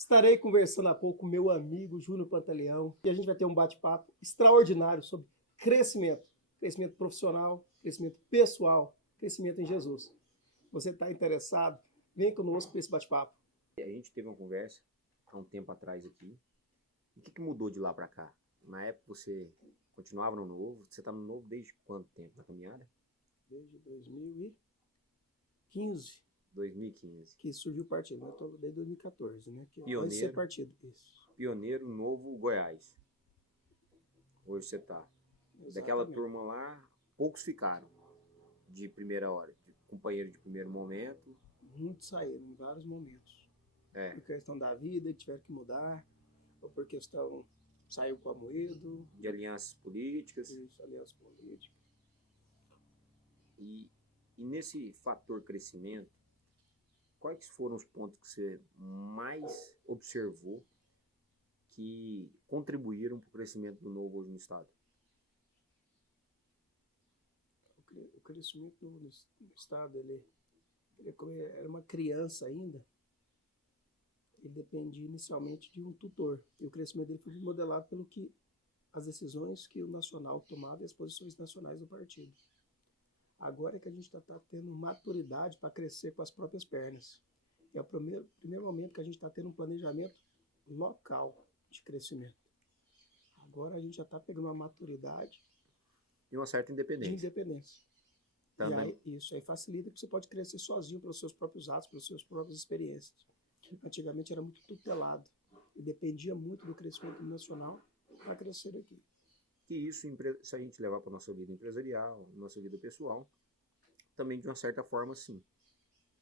Estarei conversando há pouco com meu amigo Júnior Pantaleão e a gente vai ter um bate-papo extraordinário sobre crescimento. Crescimento profissional, crescimento pessoal, crescimento em Jesus. Você está interessado? Vem conosco para esse bate-papo. A gente teve uma conversa há um tempo atrás aqui. O que mudou de lá para cá? Na época você continuava no Novo? Você está no Novo desde quanto tempo na caminhada? Desde 2015. 2015. Que surgiu o partido, né? Estou desde 2014, né? Que Pioneiro. Vai ser partido, isso. Pioneiro Novo Goiás. Hoje você está. Daquela turma lá, poucos ficaram de primeira hora, de companheiro de primeiro momento. Muitos saíram em vários momentos. É. Por questão da vida, que tiveram que mudar, ou por questão saiu com Amoedo. De alianças políticas. Isso, alianças políticas. E nesse fator crescimento, quais foram os pontos que você mais observou que contribuíram para o crescimento do Novo hoje no Estado? O crescimento no Estado, ele era uma criança ainda, ele dependia inicialmente de um tutor. E o crescimento dele foi modelado pelo que as decisões que o Nacional tomava e as posições nacionais do partido. Agora é que a gente está tendo maturidade para crescer com as próprias pernas. É o primeiro momento que a gente está tendo um planejamento local de crescimento. Agora a gente já está pegando uma maturidade e uma certa independência. De independência. Também. E aí, isso aí facilita que você pode crescer sozinho pelos seus próprios atos, pelas suas próprias experiências. Antigamente era muito tutelado e dependia muito do crescimento nacional para crescer aqui. E isso, se a gente levar para a nossa vida empresarial, nossa vida pessoal, também de uma certa forma, sim.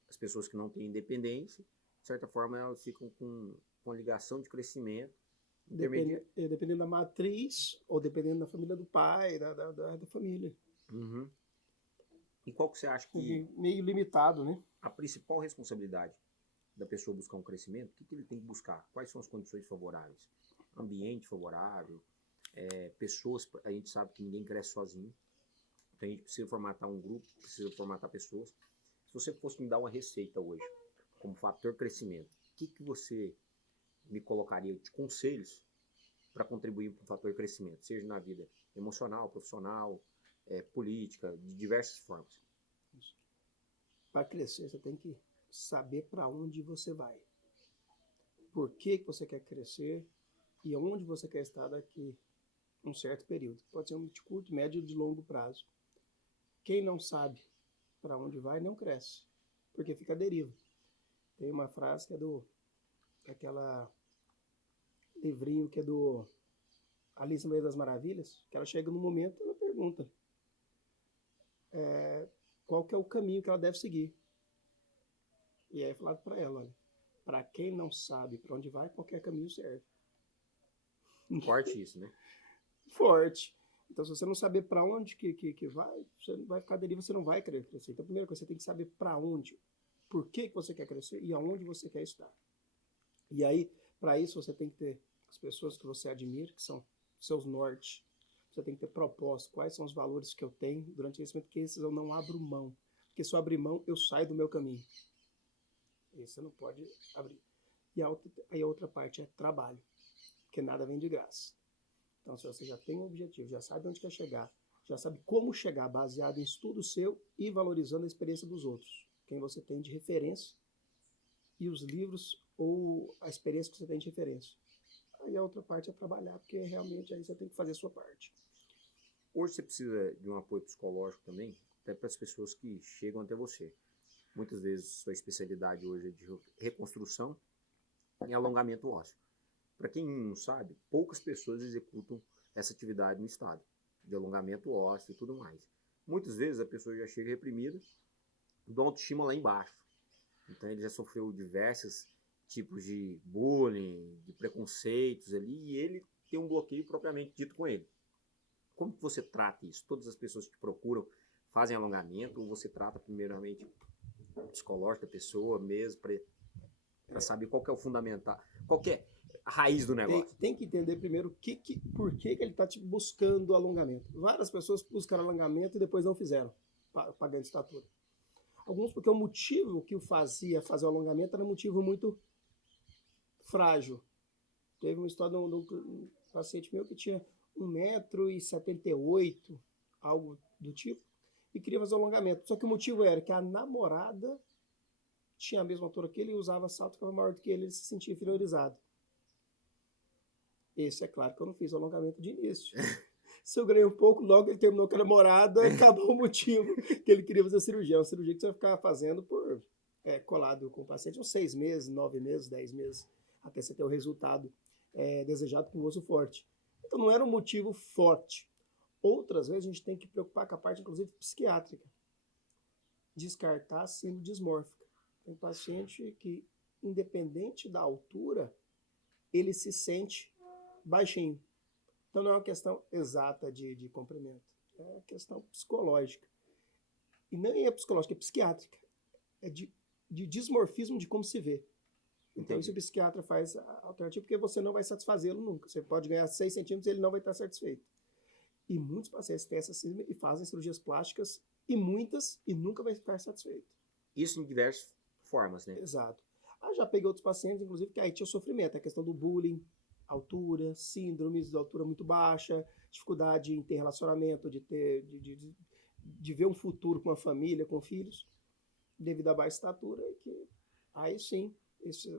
As pessoas que não têm independência, de certa forma, elas ficam com ligação de crescimento. Dependendo da matriz ou dependendo da família do pai, da família. Uhum. E qual que você acha que... Meio limitado, né? A principal responsabilidade da pessoa buscar um crescimento, o que ele tem que buscar? Quais são as condições favoráveis? Ambiente favorável, pessoas, a gente sabe que ninguém cresce sozinho, então a gente precisa formatar um grupo, precisa formatar pessoas. Se você fosse me dar uma receita hoje, como fator crescimento, o que você me colocaria de conselhos para contribuir para o fator crescimento, seja na vida emocional, profissional, política, de diversas formas? Para crescer, você tem que saber para onde você vai. Por que você quer crescer e onde você quer estar daqui um certo período. Pode ser um de curto, médio e de longo prazo. Quem não sabe para onde vai, não cresce, porque fica à deriva. Tem uma frase que é aquela livrinho que é do Alice no País das Maravilhas, que ela chega num momento e ela pergunta qual que é o caminho que ela deve seguir. E aí é falado para ela, olha, para quem não sabe para onde vai, qualquer caminho serve. Forte isso, né? Forte. Então, se você não saber para onde que vai, você vai ficar à deriva, você não vai querer crescer. Então, a primeira coisa, você tem que saber para onde, por que você quer crescer e aonde você quer estar. E aí, para isso, você tem que ter as pessoas que você admira, que são seus norte. Você tem que ter propósito, quais são os valores que eu tenho durante o crescimento, que esses eu não abro mão. Porque se eu abrir mão, eu saio do meu caminho. E você não pode abrir. E a outra parte é trabalho, porque nada vem de graça. Então, se você já tem um objetivo, já sabe onde quer chegar, já sabe como chegar, baseado em estudo seu e valorizando a experiência dos outros, quem você tem de referência e os livros ou a experiência que você tem de referência. Aí a outra parte é trabalhar, porque realmente aí você tem que fazer a sua parte. Hoje você precisa de um apoio psicológico também, até para as pessoas que chegam até você. Muitas vezes sua especialidade hoje é de reconstrução e alongamento ósseo. Para quem não sabe, poucas pessoas executam essa atividade no estado, de alongamento ósseo e tudo mais. Muitas vezes a pessoa já chega reprimida, do autoestima lá embaixo. Então ele já sofreu diversos tipos de bullying, de preconceitos ali, e ele tem um bloqueio propriamente dito com ele. Como que você trata isso? Todas as pessoas que te procuram fazem alongamento, ou você trata primeiramente psicológico da pessoa mesmo, para saber qual que é o fundamental, qual que é a raiz do negócio? Tem que entender primeiro por que ele está buscando alongamento. Várias pessoas buscaram alongamento e depois não fizeram, pagando estatura. Alguns porque o motivo que o fazia fazer o alongamento era um motivo muito frágil. Teve uma história de um paciente meu que tinha 1,78 m, algo do tipo, e queria fazer alongamento. Só que o motivo era que a namorada tinha a mesma altura que ele e usava salto que era maior do que ele se sentia inferiorizado. Esse é claro que eu não fiz alongamento de início. Se eu ganhei um pouco, logo ele terminou com a namorada, acabou o motivo que ele queria fazer a cirurgia. É uma cirurgia que você vai ficar fazendo por colado com o paciente uns 6 meses, 9 meses, 10 meses, até você ter o resultado desejado com o osso forte. Então não era um motivo forte. Outras vezes a gente tem que preocupar com a parte, inclusive, psiquiátrica. Descartar a síndrome dismórfica. Tem paciente que, independente da altura, ele se sente baixinho. Então não é uma questão exata de comprimento. É uma questão psicológica. E nem é psicológica, é psiquiátrica. É de dismorfismo de como se vê. Então, isso o psiquiatra faz a alternativa, porque você não vai satisfazê-lo nunca. Você pode ganhar 6 centímetros e ele não vai estar satisfeito. E muitos pacientes têm essa síndrome e fazem cirurgias plásticas, e muitas, e nunca vai ficar satisfeito. Isso em diversas formas, né? Exato. Já peguei outros pacientes, inclusive, que aí tinha sofrimento. A questão do bullying, altura, síndromes de altura muito baixa, dificuldade em ter relacionamento, de ver um futuro com a família, com filhos, devido à baixa estatura, que aí sim,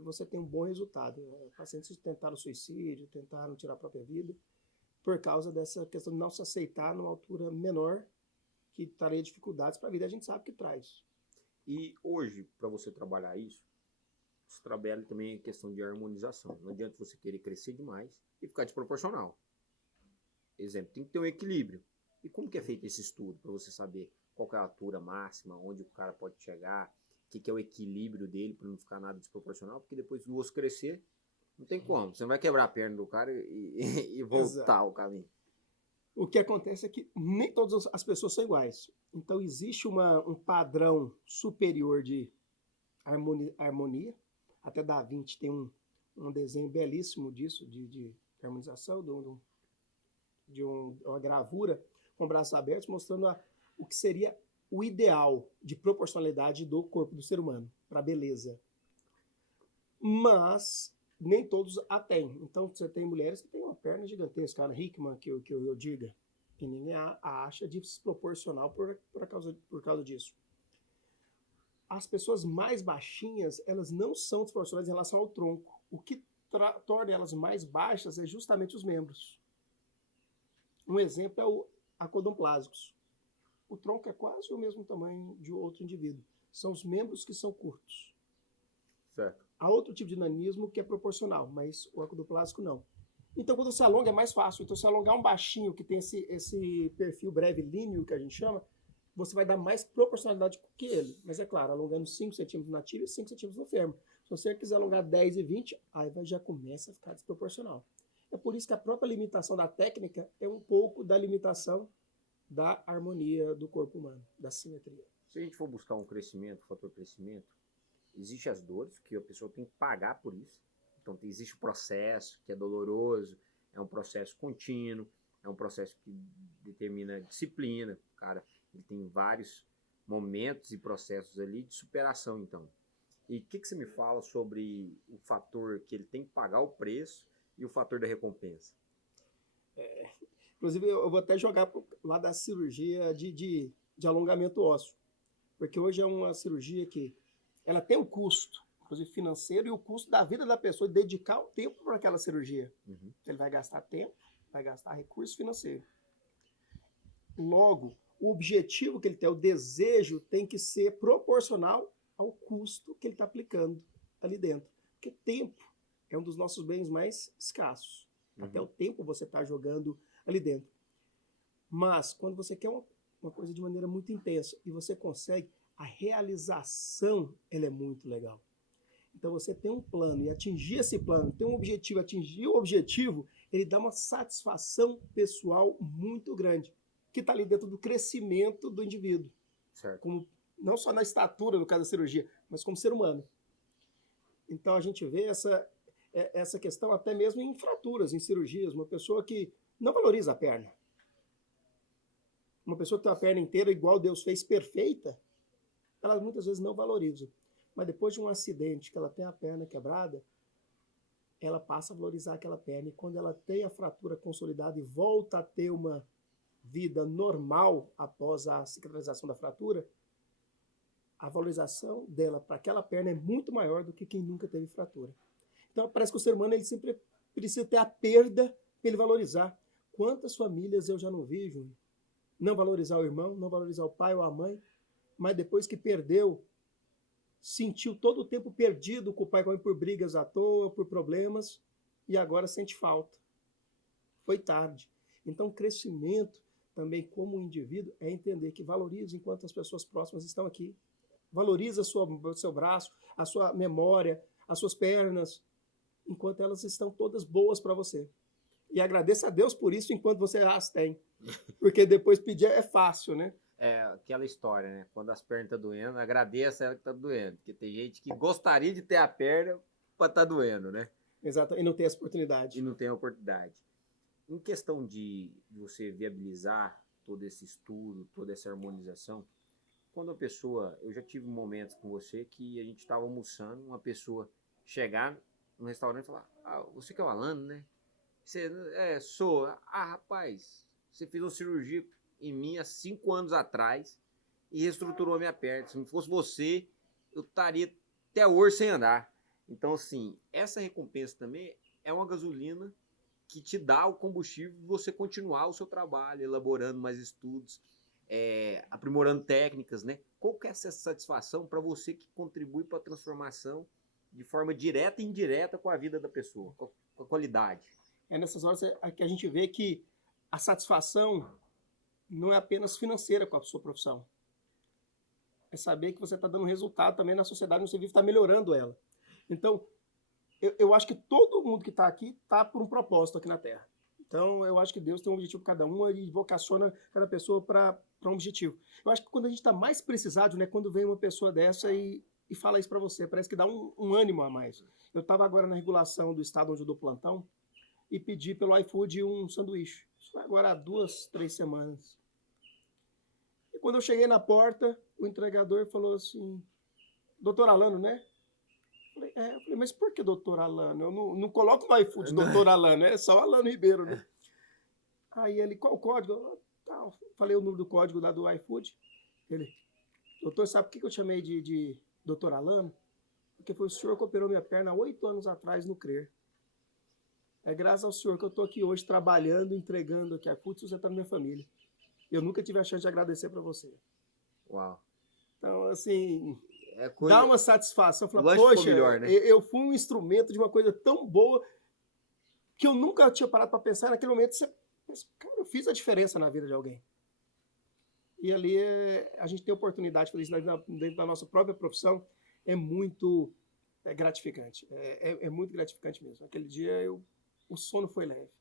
você tem um bom resultado. Pacientes tentaram suicídio, tentaram tirar a própria vida, por causa dessa questão de não se aceitar numa altura menor, que traria dificuldades para a vida, a gente sabe que traz. E hoje, para você trabalhar isso, você trabalha também a questão de harmonização. Não adianta você querer crescer demais e ficar desproporcional. Exemplo, tem que ter um equilíbrio. E como que é feito esse estudo para você saber qual é a altura máxima, onde o cara pode chegar, o que é o equilíbrio dele para não ficar nada desproporcional? Porque depois do osso crescer, não tem como. Você não vai quebrar a perna do cara e voltar o caminho. O que acontece é que nem todas as pessoas são iguais. Então existe um padrão superior de harmonia. Até Da Vinci tem um desenho belíssimo disso, de harmonização, de uma gravura com braços abertos, mostrando o que seria o ideal de proporcionalidade do corpo do ser humano, para a beleza. Mas nem todos a têm. Então você tem mulheres que têm uma perna gigantesca, a Hickman, que eu diga, e ninguém acha desproporcional por causa disso. As pessoas mais baixinhas, elas não são desproporcionais em relação ao tronco. O que torna elas mais baixas é justamente os membros. Um exemplo é o acodonplásicos. O tronco é quase o mesmo tamanho de outro indivíduo. São os membros que são curtos. Certo. Há outro tipo de nanismo que é proporcional, mas o acodoplásico não. Então, quando você alonga, é mais fácil. Então, se alongar um baixinho que tem esse perfil breve líneo, que a gente chama, você vai dar mais proporcionalidade que ele. Mas é claro, alongando 5 centímetros na tibia e 5 centímetros no fêmur. Se você quiser alongar 10 e 20, aí já começa a ficar desproporcional. É por isso que a própria limitação da técnica é um pouco da limitação da harmonia do corpo humano, da simetria. Se a gente for buscar um crescimento, fator crescimento, existem as dores, que a pessoa tem que pagar por isso. Então existe o processo, que é doloroso, é um processo contínuo, é um processo que determina disciplina. O cara ele tem vários momentos e processos ali de superação, então. E o que você me fala sobre o fator que ele tem que pagar o preço e o fator da recompensa? Inclusive, eu vou até jogar pro lado da cirurgia de alongamento ósseo. Porque hoje é uma cirurgia que ela tem um custo, inclusive financeiro, e o custo da vida da pessoa, de dedicar um tempo para aquela cirurgia. Uhum. Ele vai gastar tempo, vai gastar recurso financeiro. Logo, o objetivo que ele tem, o desejo, tem que ser proporcional ao custo que ele está aplicando ali dentro. Porque tempo é um dos nossos bens mais escassos. Uhum. Até o tempo você está jogando ali dentro. Mas, quando você quer uma coisa de maneira muito intensa e você consegue, a realização ela é muito legal. Então, você tem um plano e atingir esse plano, tem um objetivo, atingir o objetivo, ele dá uma satisfação pessoal muito grande, que está ali dentro do crescimento do indivíduo. Certo. Como, não só na estatura, no caso da cirurgia, mas como ser humano. Então, a gente vê essa questão até mesmo em fraturas, em cirurgias. Uma pessoa que não valoriza a perna. Uma pessoa que tem a perna inteira igual Deus fez, perfeita, ela muitas vezes não valoriza. Mas depois de um acidente, que ela tem a perna quebrada, ela passa a valorizar aquela perna. E quando ela tem a fratura consolidada e volta a ter uma vida normal após a cicatrização da fratura, a valorização dela para aquela perna é muito maior do que quem nunca teve fratura. Então parece que o ser humano ele sempre precisa ter a perda para ele valorizar. Quantas famílias eu já não vi, Júnior, não valorizar o irmão, não valorizar o pai ou a mãe, mas depois que perdeu, sentiu todo o tempo perdido com o pai e com a mãe por brigas à toa, por problemas, e agora sente falta. Foi tarde. Então, crescimento também como indivíduo é entender que valoriza enquanto as pessoas próximas estão aqui. Valoriza o seu braço, a sua memória, as suas pernas, enquanto elas estão todas boas para você. E agradeça a Deus por isso enquanto você as tem. Porque depois pedir é fácil, né? É aquela história, né? Quando as pernas estão doendo, agradeça ela que está doendo. Porque tem gente que gostaria de ter a perna para estar doendo, né? Exato, e não tem essa oportunidade. E não tem a oportunidade. Em questão de você viabilizar todo esse estudo, toda essa harmonização, quando a pessoa... Eu já tive momentos com você que a gente estava almoçando, uma pessoa chegar no restaurante e falar: ah, você que é o Alano, né? Você sou. Ah, rapaz, você fez uma cirurgia em mim há 5 anos atrás e reestruturou a minha perna. Se não fosse você, eu estaria até hoje sem andar. Então, assim, essa recompensa também é uma gasolina que te dá o combustível de você continuar o seu trabalho, elaborando mais estudos, aprimorando técnicas, né? Qual que é essa satisfação para você que contribui para a transformação de forma direta e indireta com a vida da pessoa, com a qualidade? É nessas horas que a gente vê que a satisfação não é apenas financeira com a sua profissão. É saber que você está dando resultado também na sociedade onde você vive, está melhorando ela. Então, eu acho que todo mundo que está aqui está por um propósito aqui na Terra. Então, eu acho que Deus tem um objetivo para cada um e vocaciona cada pessoa para um objetivo. Eu acho que quando a gente está mais precisado, né, quando vem uma pessoa dessa e fala isso para você, parece que dá um ânimo a mais. Eu estava agora na regulação do estado onde eu dou plantão e pedi pelo iFood um sanduíche. Isso foi agora há 2, 3 semanas. E quando eu cheguei na porta, o entregador falou assim: doutor Alano, né? Eu falei, mas por que doutor Alano? Eu não coloco no iFood doutor Alano, é só Alano Ribeiro, né? Aí ele, qual o código? Eu falei o número do código lá do iFood. Ele, doutor, sabe por que eu chamei de doutor Alano? Porque foi o senhor que operou minha perna há 8 anos atrás no CRER. É graças ao senhor que eu estou aqui hoje trabalhando, entregando aqui a iFood, sustentando minha família. Eu nunca tive a chance de agradecer para você. Uau. Então, assim, coisa... dá uma satisfação. Falar, poxa, melhor, né? Eu fui um instrumento de uma coisa tão boa que eu nunca tinha parado para pensar. Naquele momento, cara, eu fiz a diferença na vida de alguém. E ali a gente tem a oportunidade de fazer isso dentro da nossa própria profissão. É muito gratificante. É muito gratificante mesmo. Aquele dia, o sono foi leve.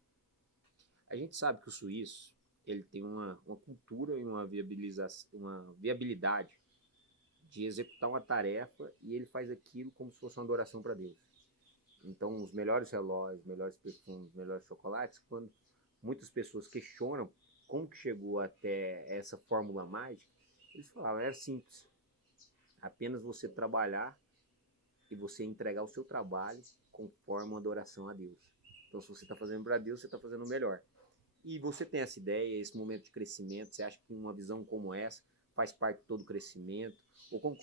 A gente sabe que o suíço ele tem uma cultura e uma viabilidade de executar uma tarefa e ele faz aquilo como se fosse uma adoração para Deus. Então, os melhores relógios, melhores perfumes, melhores chocolates, quando muitas pessoas questionam como que chegou até essa fórmula mágica, eles falavam, é simples. Apenas você trabalhar e você entregar o seu trabalho conforme uma adoração a Deus. Então, se você está fazendo para Deus, você está fazendo o melhor. E você tem essa ideia, esse momento de crescimento, você acha que uma visão como essa faz parte de todo o crescimento? Ou como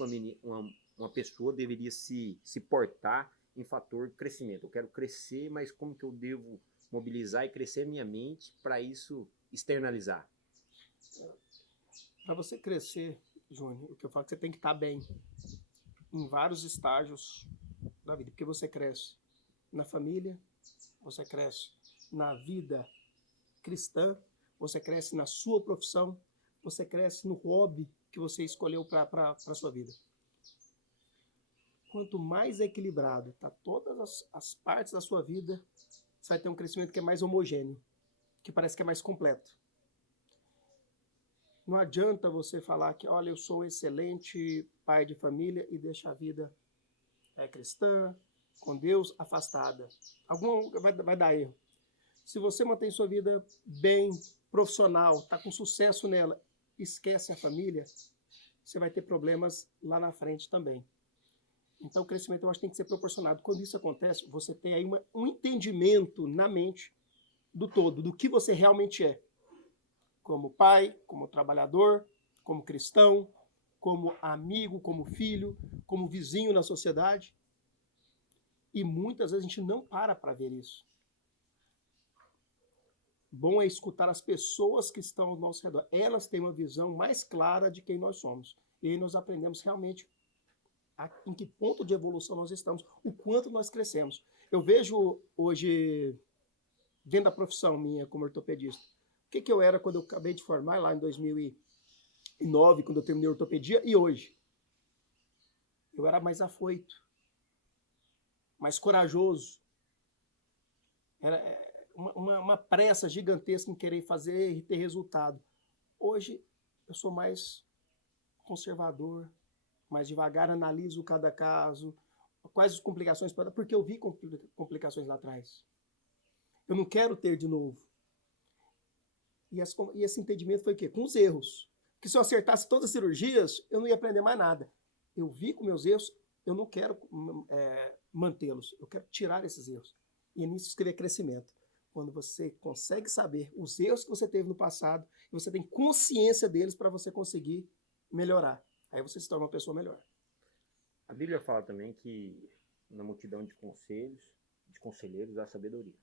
uma pessoa deveria se portar em fator de crescimento? Eu quero crescer, mas como que eu devo mobilizar e crescer a minha mente para isso externalizar? Para você crescer, Júnior, o que eu falo é que você tem que estar bem em vários estágios da vida, porque você cresce na família, você cresce na vida cristã, você cresce na sua profissão, você cresce no hobby que você escolheu para a sua vida. Quanto mais equilibrado está todas as partes da sua vida, você vai ter um crescimento que é mais homogêneo, que parece que é mais completo. Não adianta você falar que, olha, eu sou um excelente pai de família e deixa a vida cristã, com Deus, afastada. Algum vai dar erro. Se você mantém sua vida bem, profissional, está com sucesso nela, esquece a família, você vai ter problemas lá na frente também. Então, o crescimento, eu acho que tem que ser proporcionado. Quando isso acontece, você tem aí um entendimento na mente do todo, do que você realmente é. Como pai, como trabalhador, como cristão, como amigo, como filho, como vizinho na sociedade. E muitas vezes a gente não para ver isso. Bom é escutar as pessoas que estão ao nosso redor. Elas têm uma visão mais clara de quem nós somos. E aí nós aprendemos realmente em que ponto de evolução nós estamos, o quanto nós crescemos. Eu vejo hoje, dentro da profissão minha como ortopedista, o que eu era quando eu acabei de formar, lá em 2009, quando eu terminei a ortopedia, e hoje. Eu era mais afoito, mais corajoso. Era uma pressa gigantesca em querer fazer e ter resultado. Hoje, eu sou mais conservador, mais devagar, analiso cada caso, quais as complicações podem, porque eu vi complicações lá atrás. Eu não quero ter de novo. E esse entendimento foi o quê? Com os erros. Porque se eu acertasse todas as cirurgias, eu não ia aprender mais nada. Eu vi com meus erros, eu não quero mantê-los, eu quero tirar esses erros. E nisso escrever crescimento. Quando você consegue saber os erros que você teve no passado, e você tem consciência deles para você conseguir melhorar. Aí você se torna uma pessoa melhor. A Bíblia fala também que na multidão de conselheiros há sabedoria.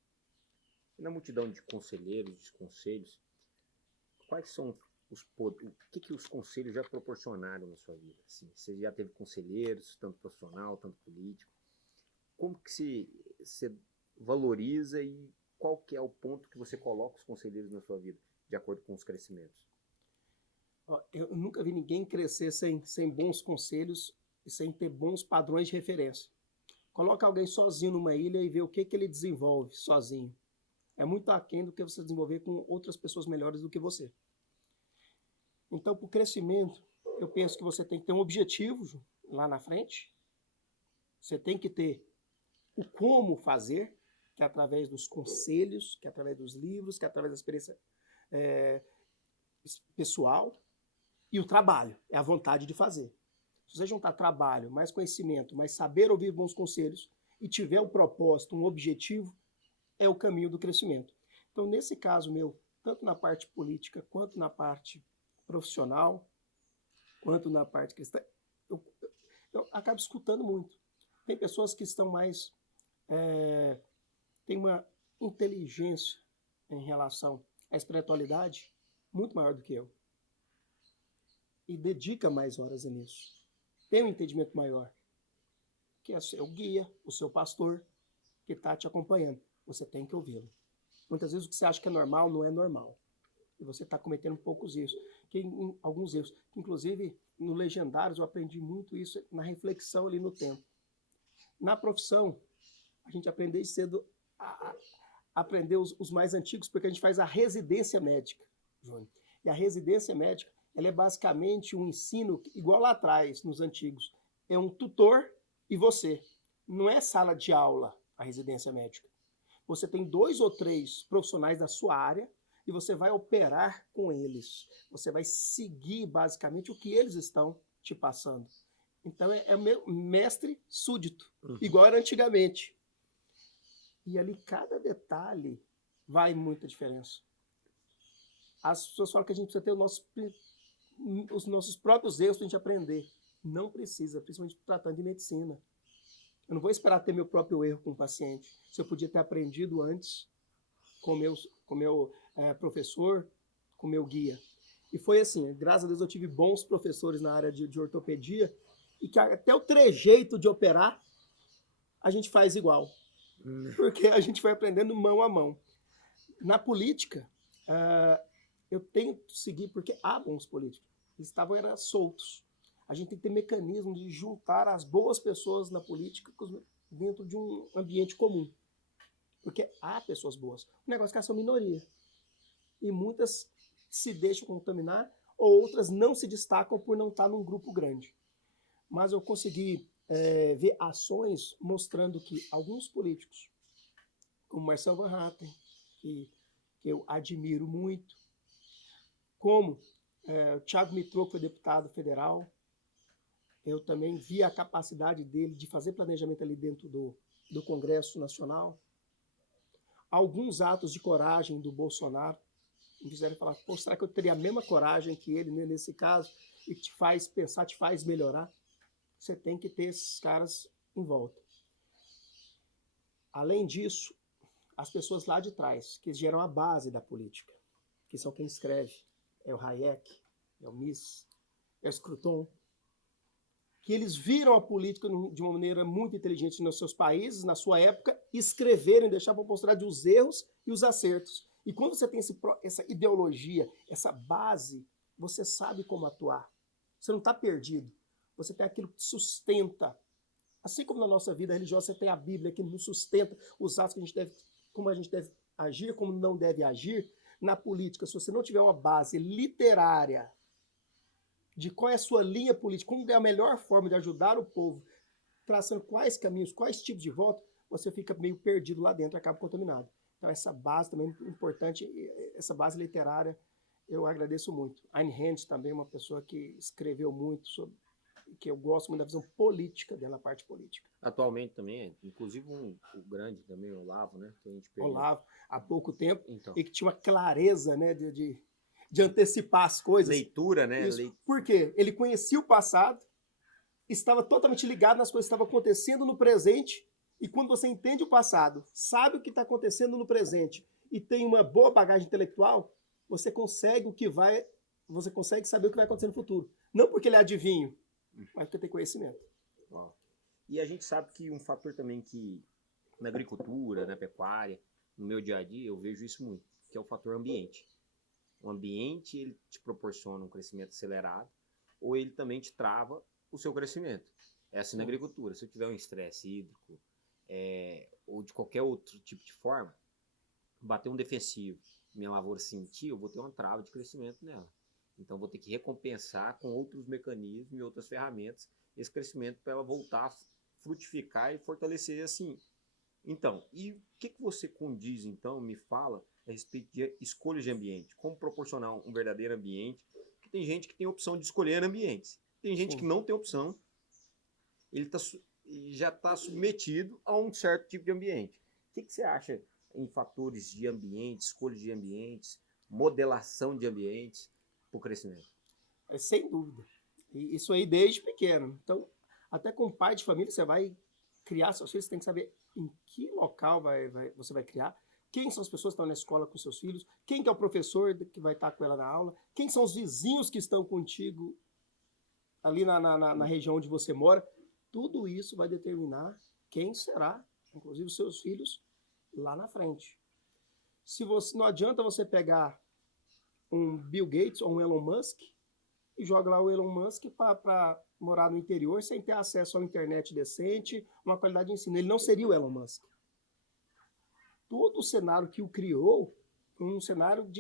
E na multidão de conselheiros, de conselhos, quais são o que os conselhos já proporcionaram na sua vida? Assim, você já teve conselheiros, tanto profissional, tanto político. Como que você valoriza e qual que é o ponto que você coloca os conselheiros na sua vida, de acordo com os crescimentos? Eu nunca vi ninguém crescer sem bons conselhos e sem ter bons padrões de referência. Coloca alguém sozinho numa ilha e vê o que ele desenvolve sozinho. É muito aquém do que você desenvolver com outras pessoas melhores do que você. Então, para o crescimento, eu penso que você tem que ter um objetivo lá na frente. Você tem que ter o como fazer, que é através dos conselhos, que é através dos livros, que é através da experiência pessoal. E o trabalho, é a vontade de fazer. Se você juntar trabalho, mais conhecimento, mais saber ouvir bons conselhos e tiver um propósito, um objetivo, é o caminho do crescimento. Então, nesse caso meu, tanto na parte política, quanto na parte profissional, quanto na parte cristã, eu acabo escutando muito. Tem pessoas que estão mais... têm uma inteligência em relação à espiritualidade muito maior do que eu. E dedica mais horas nisso. Tem um entendimento maior, que é o seu guia, o seu pastor, que está te acompanhando. Você tem que ouvi-lo. Muitas vezes o que você acha que é normal, não é normal. E você está cometendo alguns erros. Inclusive, no Legendários, eu aprendi muito isso na reflexão ali no tempo. Na profissão, a gente aprende desde cedo a aprender os mais antigos, porque a gente faz a residência médica, Júnior. E a residência médica, ela é basicamente um ensino, igual lá atrás, nos antigos. É um tutor e você. Não é sala de aula, a residência médica. Você tem 2 ou 3 profissionais da sua área e você vai operar com eles. Você vai seguir, basicamente, o que eles estão te passando. Então, é mestre súdito, igual era antigamente. E ali, cada detalhe vai muita diferença. As pessoas falam que a gente precisa ter os nossos próprios erros para a gente aprender. Não precisa, principalmente tratando de medicina. Eu não vou esperar ter meu próprio erro com o paciente. Se eu podia ter aprendido antes com meu professor, com meu guia. E foi assim, graças a Deus eu tive bons professores na área de ortopedia e que até o trejeito de operar a gente faz igual. Porque a gente vai aprendendo mão a mão. Na política, eu tento seguir, porque há bons políticos. Eles estavam soltos. A gente tem que ter mecanismo de juntar as boas pessoas na política dentro de um ambiente comum. Porque há pessoas boas. O negócio é que elas são minoria. E muitas se deixam contaminar, ou outras não se destacam por não estar num grupo grande. Mas eu consegui ver ações mostrando que alguns políticos, como Marcel Van Hatten, que eu admiro muito, como o Thiago Mitrô, que foi deputado federal, eu também vi a capacidade dele de fazer planejamento ali dentro do Congresso Nacional. Alguns atos de coragem do Bolsonaro me fizeram falar, pô, será que eu teria a mesma coragem que ele nesse caso? E que te faz pensar, te faz melhorar? Você tem que ter esses caras em volta. Além disso, as pessoas lá de trás, que geram a base da política, que são quem escreve, é o Hayek, é o Mises, é o Scruton, que eles viram a política de uma maneira muito inteligente nos seus países, na sua época, escreverem, deixar para posteridade os erros e os acertos. E quando você tem essa ideologia, essa base, você sabe como atuar. Você não está perdido. Você tem aquilo que te sustenta. Assim como na nossa vida religiosa, você tem a Bíblia que nos sustenta os atos que a gente deve, como a gente deve agir, como não deve agir. Na política, se você não tiver uma base literária de qual é a sua linha política, como é a melhor forma de ajudar o povo, traçando quais caminhos, quais tipos de voto, você fica meio perdido lá dentro, acaba contaminado. Então essa base também é importante, essa base literária eu agradeço muito. Ayn Rand também é uma pessoa que escreveu muito sobre, que eu gosto muito da visão política dela, a parte política. Atualmente também, inclusive o grande também, o Olavo, né? Que a gente perdeu. Olavo, há pouco tempo, Então. E que tinha uma clareza, né, de antecipar as coisas. Leitura, né? Por quê? Ele conhecia o passado, estava totalmente ligado nas coisas que estavam acontecendo no presente, e quando você entende o passado, sabe o que está acontecendo no presente e tem uma boa bagagem intelectual, você consegue saber o que vai acontecer no futuro. Não porque ele é adivinho, mas porque tem conhecimento. E a gente sabe que um fator também que na agricultura, na pecuária, no meu dia a dia, eu vejo isso muito, que é o fator ambiente. O ambiente, ele te proporciona um crescimento acelerado, ou ele também te trava o seu crescimento. É assim na agricultura. Se eu tiver um estresse hídrico, ou de qualquer outro tipo de forma, bater um defensivo, minha lavoura sentir, eu vou ter uma trava de crescimento nela. Então, vou ter que recompensar com outros mecanismos e outras ferramentas esse crescimento para ela voltar a frutificar e fortalecer assim. Então, e o que você condiz, então, me fala a respeito de escolhas de ambiente? Como proporcionar um verdadeiro ambiente? Porque tem gente que tem opção de escolher ambientes. Tem gente que não tem opção. Ele já está submetido a um certo tipo de ambiente. O que você acha em fatores de ambiente, escolha de ambientes, modelação de ambientes para o crescimento? Sem dúvida. E isso aí desde pequeno. Então, até como pai de família, você vai criar seus filhos, você tem que saber em que local você vai criar, quem são as pessoas que estão na escola com seus filhos, quem que é o professor que vai estar com ela na aula, quem são os vizinhos que estão contigo ali na região onde você mora. Tudo isso vai determinar quem será, inclusive os seus filhos, lá na frente. Não adianta você pegar um Bill Gates ou um Elon Musk e joga lá o Elon Musk para morar no interior sem ter acesso a uma internet decente, uma qualidade de ensino. Ele não seria o Elon Musk. Todo o cenário que o criou foi um cenário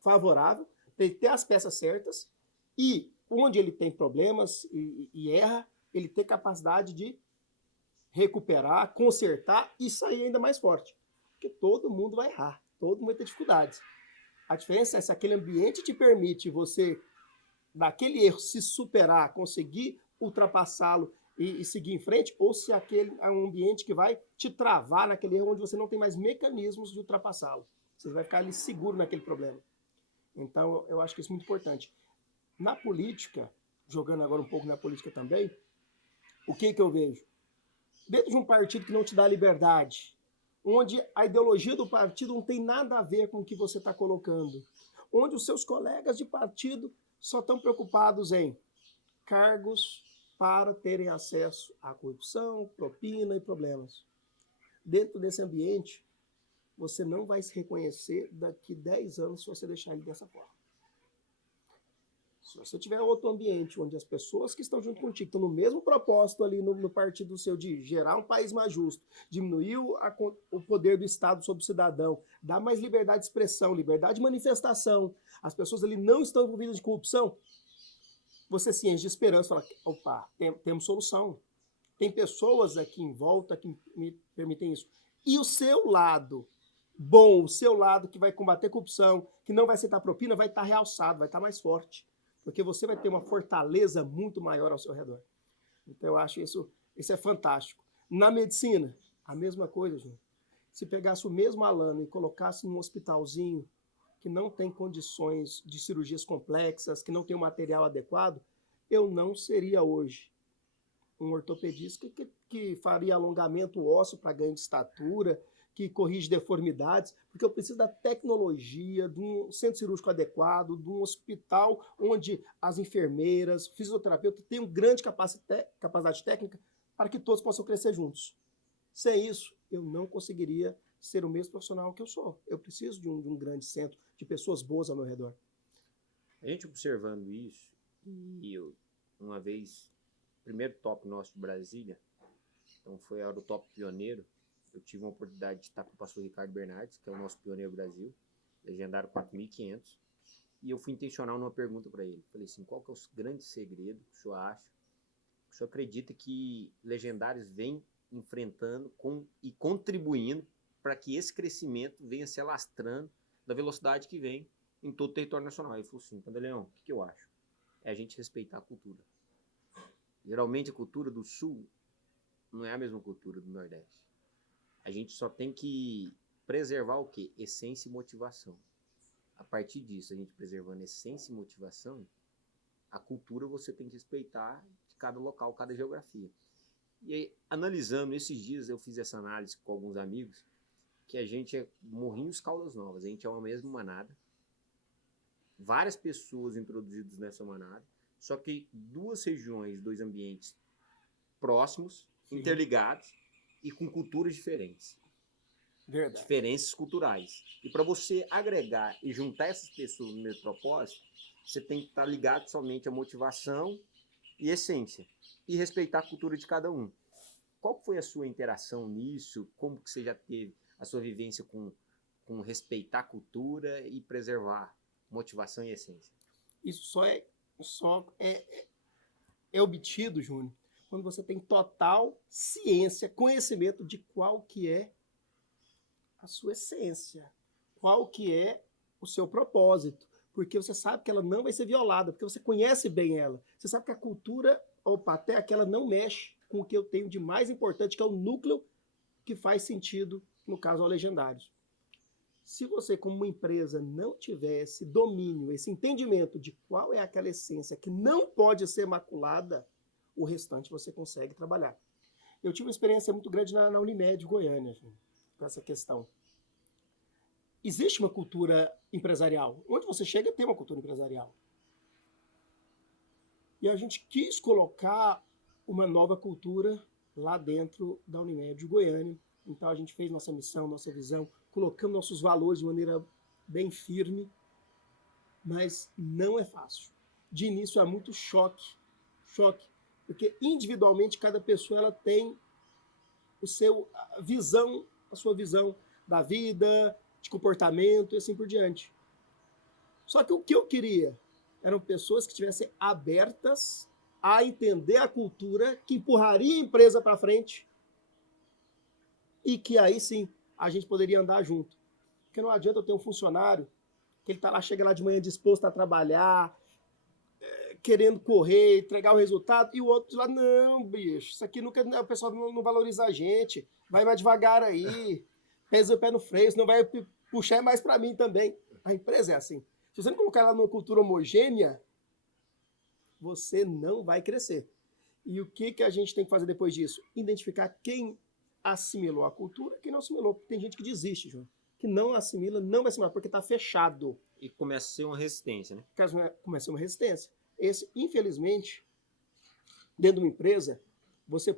favorável, ele ter as peças certas e onde ele tem problemas e erra, ele ter capacidade de recuperar, consertar e sair ainda mais forte. Porque todo mundo vai errar, todo mundo vai ter dificuldades. A diferença é se aquele ambiente te permite você, daquele erro, se superar, conseguir ultrapassá-lo e seguir em frente, ou se aquele é um ambiente que vai te travar naquele erro onde você não tem mais mecanismos de ultrapassá-lo. Você vai ficar ali seguro naquele problema. Então, eu acho que isso é muito importante. Na política, jogando agora um pouco na política também, o que eu vejo? Dentro de um partido que não te dá liberdade, onde a ideologia do partido não tem nada a ver com o que você está colocando, onde os seus colegas de partido só estão preocupados em cargos para terem acesso à corrupção, propina e problemas. Dentro desse ambiente, você não vai se reconhecer daqui 10 anos se você deixar ele dessa forma. Se você tiver outro ambiente onde as pessoas que estão junto contigo estão no mesmo propósito ali no partido seu de gerar um país mais justo, diminuir o poder do Estado sobre o cidadão, dar mais liberdade de expressão, liberdade de manifestação, as pessoas ali não estão envolvidas de corrupção, você se enche de esperança, fala, opa, temos solução. Tem pessoas aqui em volta que me permitem isso. E o seu lado bom, o seu lado que vai combater corrupção, que não vai aceitar propina, vai estar realçado, vai estar mais forte. porque você vai ter uma fortaleza muito maior ao seu redor. Então, eu acho isso é fantástico. Na medicina, a mesma coisa, Júnior. Se pegasse o mesmo Alano e colocasse num hospitalzinho que não tem condições de cirurgias complexas, que não tem o material adequado, eu não seria hoje um ortopedista que faria alongamento ósseo para ganho de estatura, que corrige deformidades, porque eu preciso da tecnologia, de um centro cirúrgico adequado, de um hospital onde as enfermeiras, fisioterapeutas tenham grande capacidade técnica para que todos possam crescer juntos. Sem isso, eu não conseguiria ser o mesmo profissional que eu sou. Eu preciso de um grande centro, de pessoas boas ao meu redor. A gente observando isso, e eu, uma vez, primeiro top nosso de Brasília, então foi a hora do top pioneiro, eu tive uma oportunidade de estar com o pastor Ricardo Bernardes, que é o nosso pioneiro Brasil, legendário 4.500, e eu fui intencional numa pergunta para ele. Falei assim, qual que é o grande segredo que o senhor acha, que o senhor acredita que legendários vêm enfrentando e contribuindo para que esse crescimento venha se alastrando da velocidade que vem em todo o território nacional? Ele falou assim, Pantaleão, o que eu acho? É a gente respeitar a cultura. Geralmente a cultura do Sul não é a mesma cultura do Nordeste. A gente só tem que preservar o quê? Essência e motivação. A partir disso, a gente preservando essência e motivação, a cultura você tem que respeitar de cada local, cada geografia. E aí, analisando, esses dias eu fiz essa análise com alguns amigos, que a gente é Morrinhos Caldas Novas, a gente é uma mesma manada, várias pessoas introduzidas nessa manada, só que duas regiões, dois ambientes próximos, sim, interligados e com culturas diferentes. Verdade. Diferenças culturais. E para você agregar e juntar essas pessoas no mesmo propósito, você tem que estar ligado somente à motivação e essência. E respeitar a cultura de cada um. Qual foi a sua interação nisso? Como que você já teve a sua vivência com respeitar a cultura e preservar motivação e essência? Isso só é obtido, Júnior, quando você tem total ciência, conhecimento de qual que é a sua essência, qual que é o seu propósito, porque você sabe que ela não vai ser violada, porque você conhece bem ela. Você sabe que a cultura, até aquela não mexe com o que eu tenho de mais importante, que é o núcleo que faz sentido, no caso, ao Legendários. Se você, como uma empresa, não tiver esse domínio, esse entendimento de qual é aquela essência que não pode ser maculada, o restante você consegue trabalhar. Eu tive uma experiência muito grande na Unimed Goiânia, com essa questão. Existe uma cultura empresarial. Onde você chega, tem uma cultura empresarial. E a gente quis colocar uma nova cultura lá dentro da Unimed Goiânia. Então a gente fez nossa missão, nossa visão, colocando nossos valores de maneira bem firme, mas não é fácil. De início é muito choque, porque individualmente cada pessoa ela tem a sua visão da vida, de comportamento e assim por diante. Só que o que eu queria eram pessoas que estivessem abertas a entender a cultura, que empurraria a empresa para frente e que aí sim a gente poderia andar junto. Porque não adianta eu ter um funcionário que ele chega lá de manhã disposto a trabalhar, querendo correr, entregar o resultado, e o outro de lá, não, bicho, isso aqui nunca, o pessoal não valoriza a gente, vai mais devagar aí, pesa o pé no freio, senão vai puxar mais para mim também. A empresa é assim. Se você não colocar ela numa cultura homogênea, você não vai crescer. E o que a gente tem que fazer depois disso? Identificar quem assimilou a cultura e quem não assimilou. Porque tem gente que desiste, João, que não assimila, não vai assimilar, porque está fechado. E começa a ser uma resistência, né? Começa a ser uma resistência. Infelizmente, dentro de uma empresa, você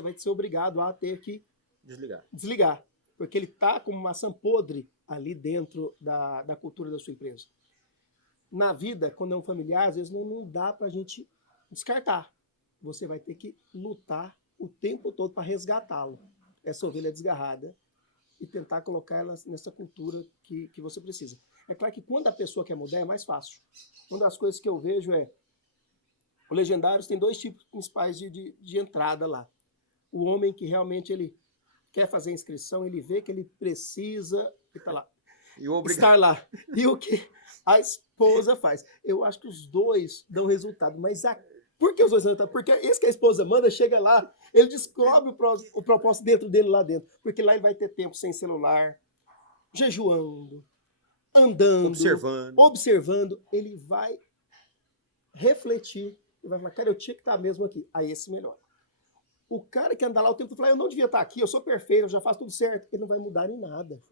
vai ser obrigado a ter que desligar, porque ele está como maçã podre ali dentro da cultura da sua empresa. Na vida, quando é um familiar, às vezes não dá para a gente descartar. Você vai ter que lutar o tempo todo para resgatá-lo, essa ovelha desgarrada, e tentar colocar ela nessa cultura que você precisa. É claro que quando a pessoa quer mudar é mais fácil. Uma das coisas que eu vejo o Legendários tem dois tipos principais de entrada lá. O homem que realmente ele quer fazer a inscrição, ele vê que ele precisa e está lá. E o obrigado. estar lá. E o que a esposa faz? Eu acho que os dois dão resultado, mas por que os dois dão resultado? Porque esse que a esposa manda, chega lá, ele descobre o propósito dentro dele lá dentro, porque lá ele vai ter tempo sem celular, jejuando, andando, Observando. observando, ele vai refletir e vai falar, cara, eu tinha que estar mesmo aqui. Aí esse melhora. O cara que anda lá o tempo todo fala, eu não devia estar aqui, eu sou perfeito, eu já faço tudo certo. Ele não vai mudar em nada.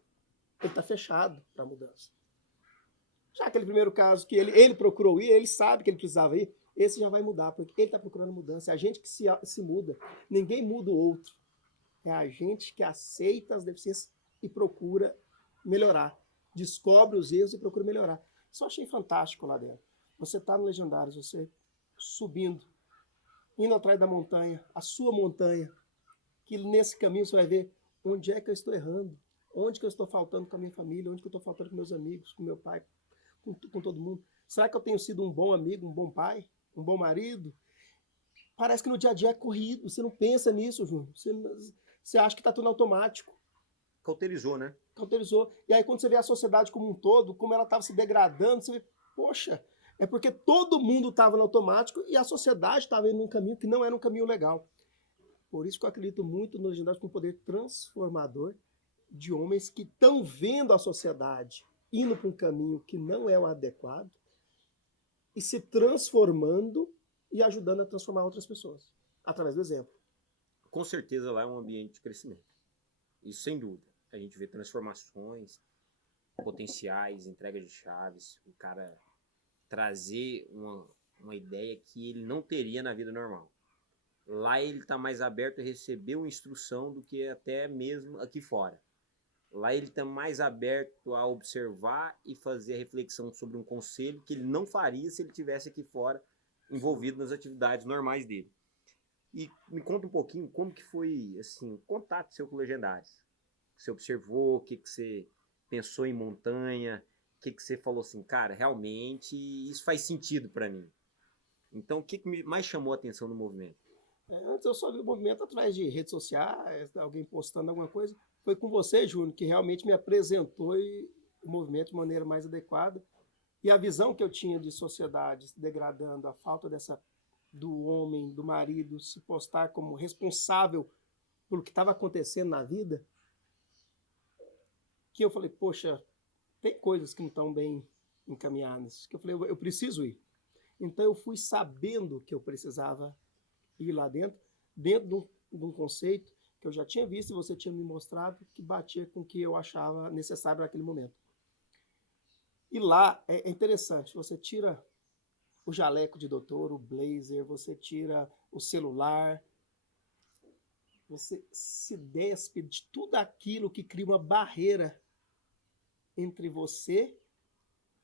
Ele está fechado para mudança. Já aquele primeiro caso que ele procurou ir, ele sabe que ele precisava ir, esse já vai mudar, porque ele está procurando mudança. É a gente que se muda. Ninguém muda o outro. É a gente que aceita as deficiências e procura melhorar. Descobre os erros e procura melhorar. Isso eu achei fantástico lá dentro. Você está no Legendários, você subindo, indo atrás da montanha, a sua montanha, que nesse caminho você vai ver onde é que eu estou errando, onde que eu estou faltando com a minha família, onde que eu estou faltando com meus amigos, com meu pai, com todo mundo. Será que eu tenho sido um bom amigo, um bom pai, um bom marido? Parece que no dia a dia é corrido, você não pensa nisso, Júnior. Você acha que está tudo automático. Cauterizou, né? Cauterizou. E aí quando você vê a sociedade como um todo, como ela estava se degradando, você vê, poxa, é porque todo mundo estava no automático e a sociedade estava indo num caminho que não era um caminho legal. Por isso que eu acredito muito no Legendários com o poder transformador de homens que estão vendo a sociedade indo para um caminho que não é o adequado e se transformando e ajudando a transformar outras pessoas, através do exemplo. Com certeza lá é um ambiente de crescimento. Isso sem dúvida. A gente vê transformações potenciais, entrega de chaves, o cara trazer uma ideia que ele não teria na vida normal. Lá ele está mais aberto a receber uma instrução do que até mesmo aqui fora. Lá ele está mais aberto a observar e fazer a reflexão sobre um conselho que ele não faria se ele estivesse aqui fora, envolvido nas atividades normais dele. E me conta um pouquinho como que foi assim, o contato seu com Legendários. Você observou, o que você pensou em montanha, o que você falou assim, cara, realmente isso faz sentido para mim. Então, o que mais chamou a atenção no movimento? Antes eu só vi o movimento através de redes sociais, alguém postando alguma coisa. Foi com você, Júnior, que realmente me apresentou o movimento de maneira mais adequada. E a visão que eu tinha de sociedade se degradando, a falta do homem, do marido, se postar como responsável pelo que estava acontecendo na vida, que eu falei, poxa, tem coisas que não estão bem encaminhadas, que eu falei, eu preciso ir. Então eu fui sabendo que eu precisava ir lá dentro de um conceito que eu já tinha visto e você tinha me mostrado que batia com o que eu achava necessário naquele momento. E lá é interessante, você tira o jaleco de doutor, o blazer, você tira o celular, você se despe de tudo aquilo que cria uma barreira entre você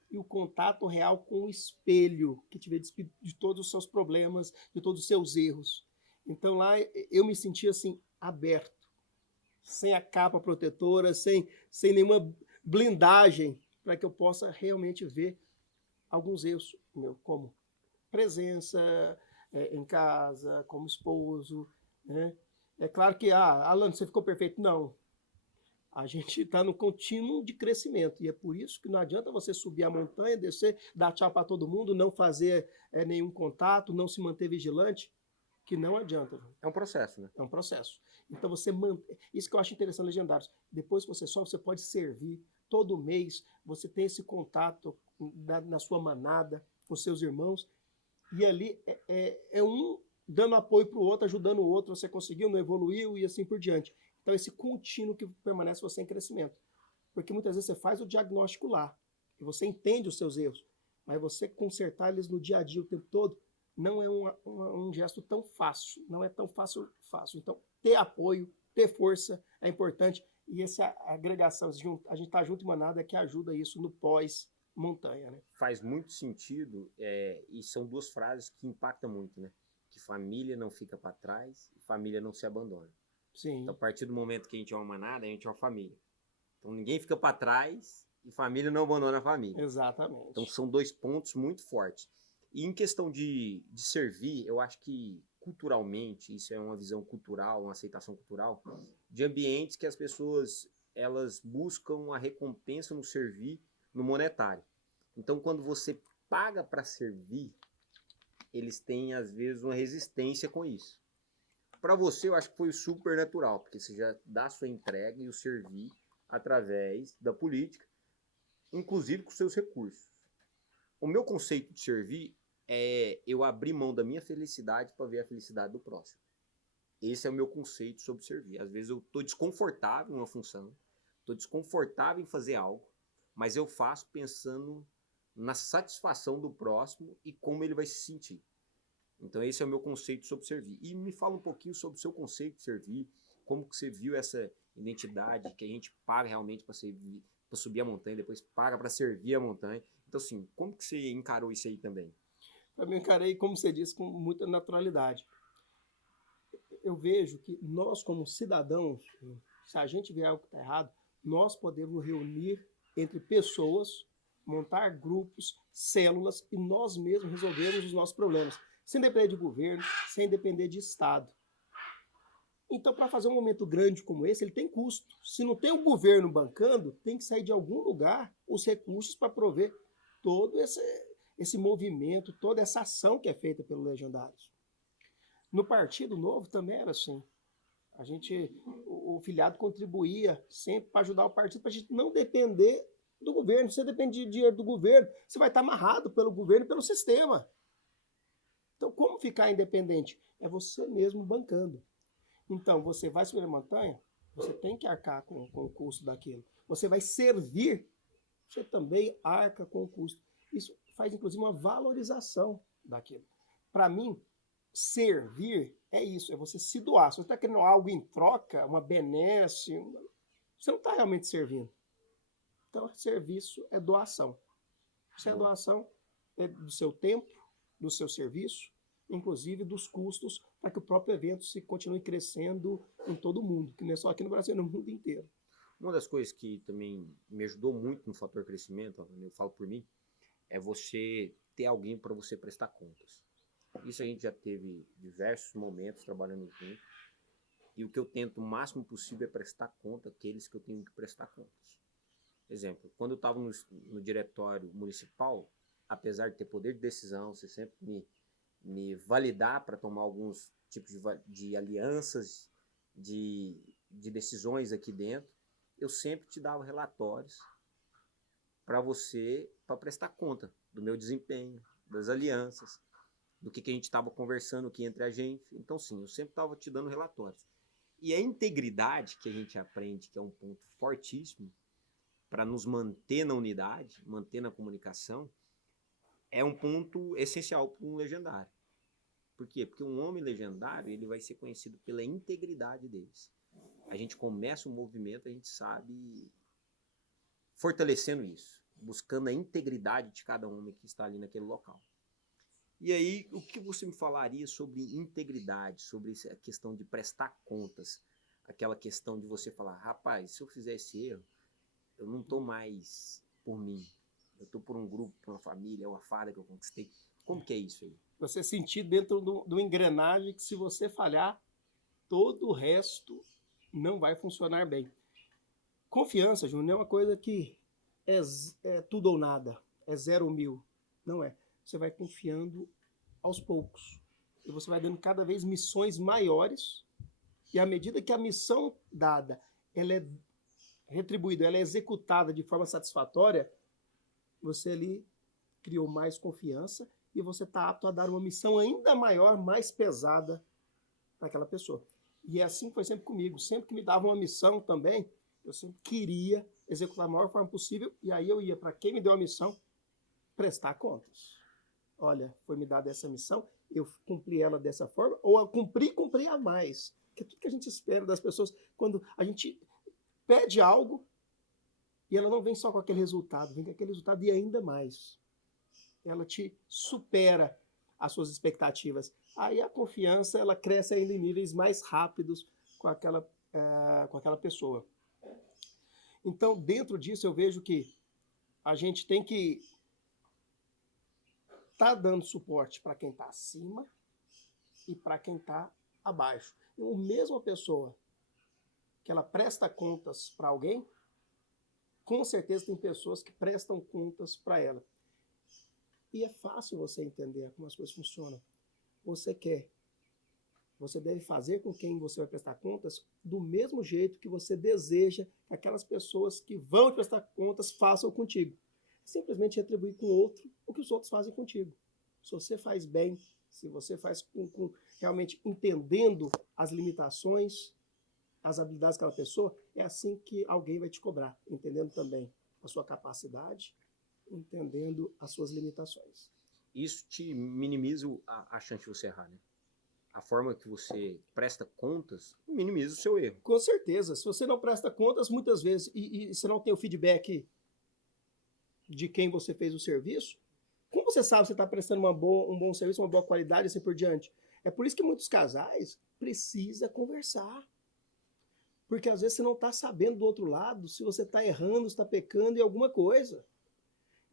e o contato real com o espelho, que te vê despido de todos os seus problemas, de todos os seus erros. Então lá eu me senti assim, aberto, sem a capa protetora, sem nenhuma blindagem, para que eu possa realmente ver alguns erros meu, como presença em casa, como esposo. Né? É claro que, Alan, você ficou perfeito. Não. A gente está no contínuo de crescimento e é por isso que não adianta você subir a montanha, descer, dar tchau para todo mundo, não fazer nenhum contato, não se manter vigilante, que não adianta. É um processo, né? É um processo. Então você mantém. Isso que eu acho interessante, Legendários. Depois que você sobe, você pode servir. Todo mês você tem esse contato na sua manada, com seus irmãos. E ali é um dando apoio para o outro, ajudando o outro. Você conseguiu, não evoluiu e assim por diante. Então, esse contínuo que permanece você em crescimento. Porque muitas vezes você faz o diagnóstico lá, e você entende os seus erros, mas você consertar eles no dia a dia o tempo todo não é um gesto tão fácil, não é tão fácil. Então, ter apoio, ter força é importante, e essa agregação, a gente está junto em manada é que ajuda isso no pós-montanha. Né? Faz muito sentido, e são duas frases que impactam muito, né? Que família não fica para trás e família não se abandona. Sim. Então, a partir do momento que a gente é uma manada, a gente é uma família. Então, ninguém fica para trás e família não abandona a família. Exatamente. Então, são dois pontos muito fortes. E em questão de servir, eu acho que culturalmente, isso é uma visão cultural, uma aceitação cultural, de ambientes que as pessoas elas buscam a recompensa no servir, no monetário. Então, quando você paga para servir, eles têm, às vezes, uma resistência com isso. Para você, eu acho que foi super natural, porque você já dá a sua entrega e o servir através da política, inclusive com seus recursos. O meu conceito de servir é eu abrir mão da minha felicidade para ver a felicidade do próximo. Esse é o meu conceito sobre servir. Às vezes eu estou desconfortável em uma função, estou desconfortável em fazer algo, mas eu faço pensando na satisfação do próximo e como ele vai se sentir. Então esse é o meu conceito sobre servir. E me fala um pouquinho sobre o seu conceito de servir, como que você viu essa identidade que a gente paga realmente para subir a montanha, depois paga para servir a montanha. Então assim, como que você encarou isso aí também? Eu me encarei, como você disse, com muita naturalidade. Eu vejo que nós, como cidadãos, se a gente vê algo que está errado, nós podemos reunir entre pessoas, montar grupos, células e nós mesmos resolvermos os nossos problemas, sem depender de governo, sem depender de Estado. Então, para fazer um momento grande como esse, ele tem custo. Se não tem o governo bancando, tem que sair de algum lugar os recursos para prover todo esse movimento, toda essa ação que é feita pelos Legendários. No Partido Novo também era assim. O filiado contribuía sempre para ajudar o partido, para a gente não depender do governo. Se você depende de dinheiro do governo, você vai estar amarrado pelo governo e pelo sistema. Então, como ficar independente? É você mesmo bancando. Então, você vai subir a montanha, você tem que arcar com o custo daquilo. Você vai servir, você também arca com o custo. Isso faz, inclusive, uma valorização daquilo. Para mim, servir é isso, é você se doar. Se você está querendo algo em troca, uma benesse, você não está realmente servindo. Então, serviço é doação. Isso é doação do seu tempo, do seu serviço, inclusive dos custos, para que o próprio evento se continue crescendo em todo o mundo, que não é só aqui no Brasil, é no mundo inteiro. Uma das coisas que também me ajudou muito no fator crescimento, eu falo por mim, é você ter alguém para você prestar contas. Isso a gente já teve diversos momentos trabalhando junto. E o que eu tento o máximo possível é prestar conta àqueles que eu tenho que prestar contas. Exemplo, quando eu estava no diretório municipal, apesar de ter poder de decisão, você sempre me validar para tomar alguns tipos de alianças, de decisões aqui dentro, eu sempre te dava relatórios para prestar conta do meu desempenho, das alianças, do que a gente estava conversando aqui entre a gente. Então, sim, eu sempre estava te dando relatórios. E a integridade que a gente aprende, que é um ponto fortíssimo para nos manter na unidade, manter na comunicação, é um ponto essencial para um legendário. Por quê? Porque um homem legendário, ele vai ser conhecido pela integridade deles. A gente começa o movimento, a gente sabe fortalecendo isso, buscando a integridade de cada homem que está ali naquele local. E aí, o que você me falaria sobre integridade, sobre a questão de prestar contas, aquela questão de você falar, rapaz, se eu fizer esse erro, eu não estou mais por mim, eu estou por um grupo, por uma família, é uma fada que eu conquistei. Como que é isso aí? Você sentir dentro do engrenagem que se você falhar, todo o resto não vai funcionar bem. Confiança, Júnior, é uma coisa que é tudo ou nada, é 0 ou 1000, não é. Você vai confiando aos poucos. E você vai dando cada vez missões maiores. E à medida que a missão dada ela é retribuída, ela é executada de forma satisfatória, você ali criou mais confiança e você está apto a dar uma missão ainda maior, mais pesada para aquela pessoa. E assim foi sempre comigo. Sempre que me dava uma missão também, eu sempre queria executar da maior forma possível. E aí eu ia para quem me deu a missão prestar contas. Olha, foi me dada essa missão, eu cumpri ela dessa forma, ou eu cumpri a mais. Que é tudo que a gente espera das pessoas quando a gente pede algo e ela não vem só com aquele resultado, vem com aquele resultado e ainda mais. Ela te supera as suas expectativas. Aí a confiança ela cresce ainda em níveis mais rápidos com aquela pessoa. Então, dentro disso, eu vejo que a gente tem que tá dando suporte para quem está acima e para quem está abaixo. Então, a mesma pessoa que ela presta contas para alguém, com certeza tem pessoas que prestam contas para ela. E é fácil você entender como as coisas funcionam. Você deve fazer com quem você vai prestar contas do mesmo jeito que você deseja que aquelas pessoas que vão te prestar contas façam contigo. Simplesmente retribuir com o outro o que os outros fazem contigo. Se você faz bem, se você faz realmente entendendo as limitações, as habilidades daquela pessoa, é assim que alguém vai te cobrar, entendendo também a sua capacidade, entendendo as suas limitações. Isso te minimiza a chance de você errar, né? A forma que você presta contas minimiza o seu erro. Com certeza. Se você não presta contas, muitas vezes, e você não tem o feedback de quem você fez o serviço, como você sabe que você está prestando um bom serviço, uma boa qualidade e assim por diante? É por isso que muitos casais precisam conversar. Porque às vezes você não está sabendo do outro lado se você está errando, se está pecando em alguma coisa.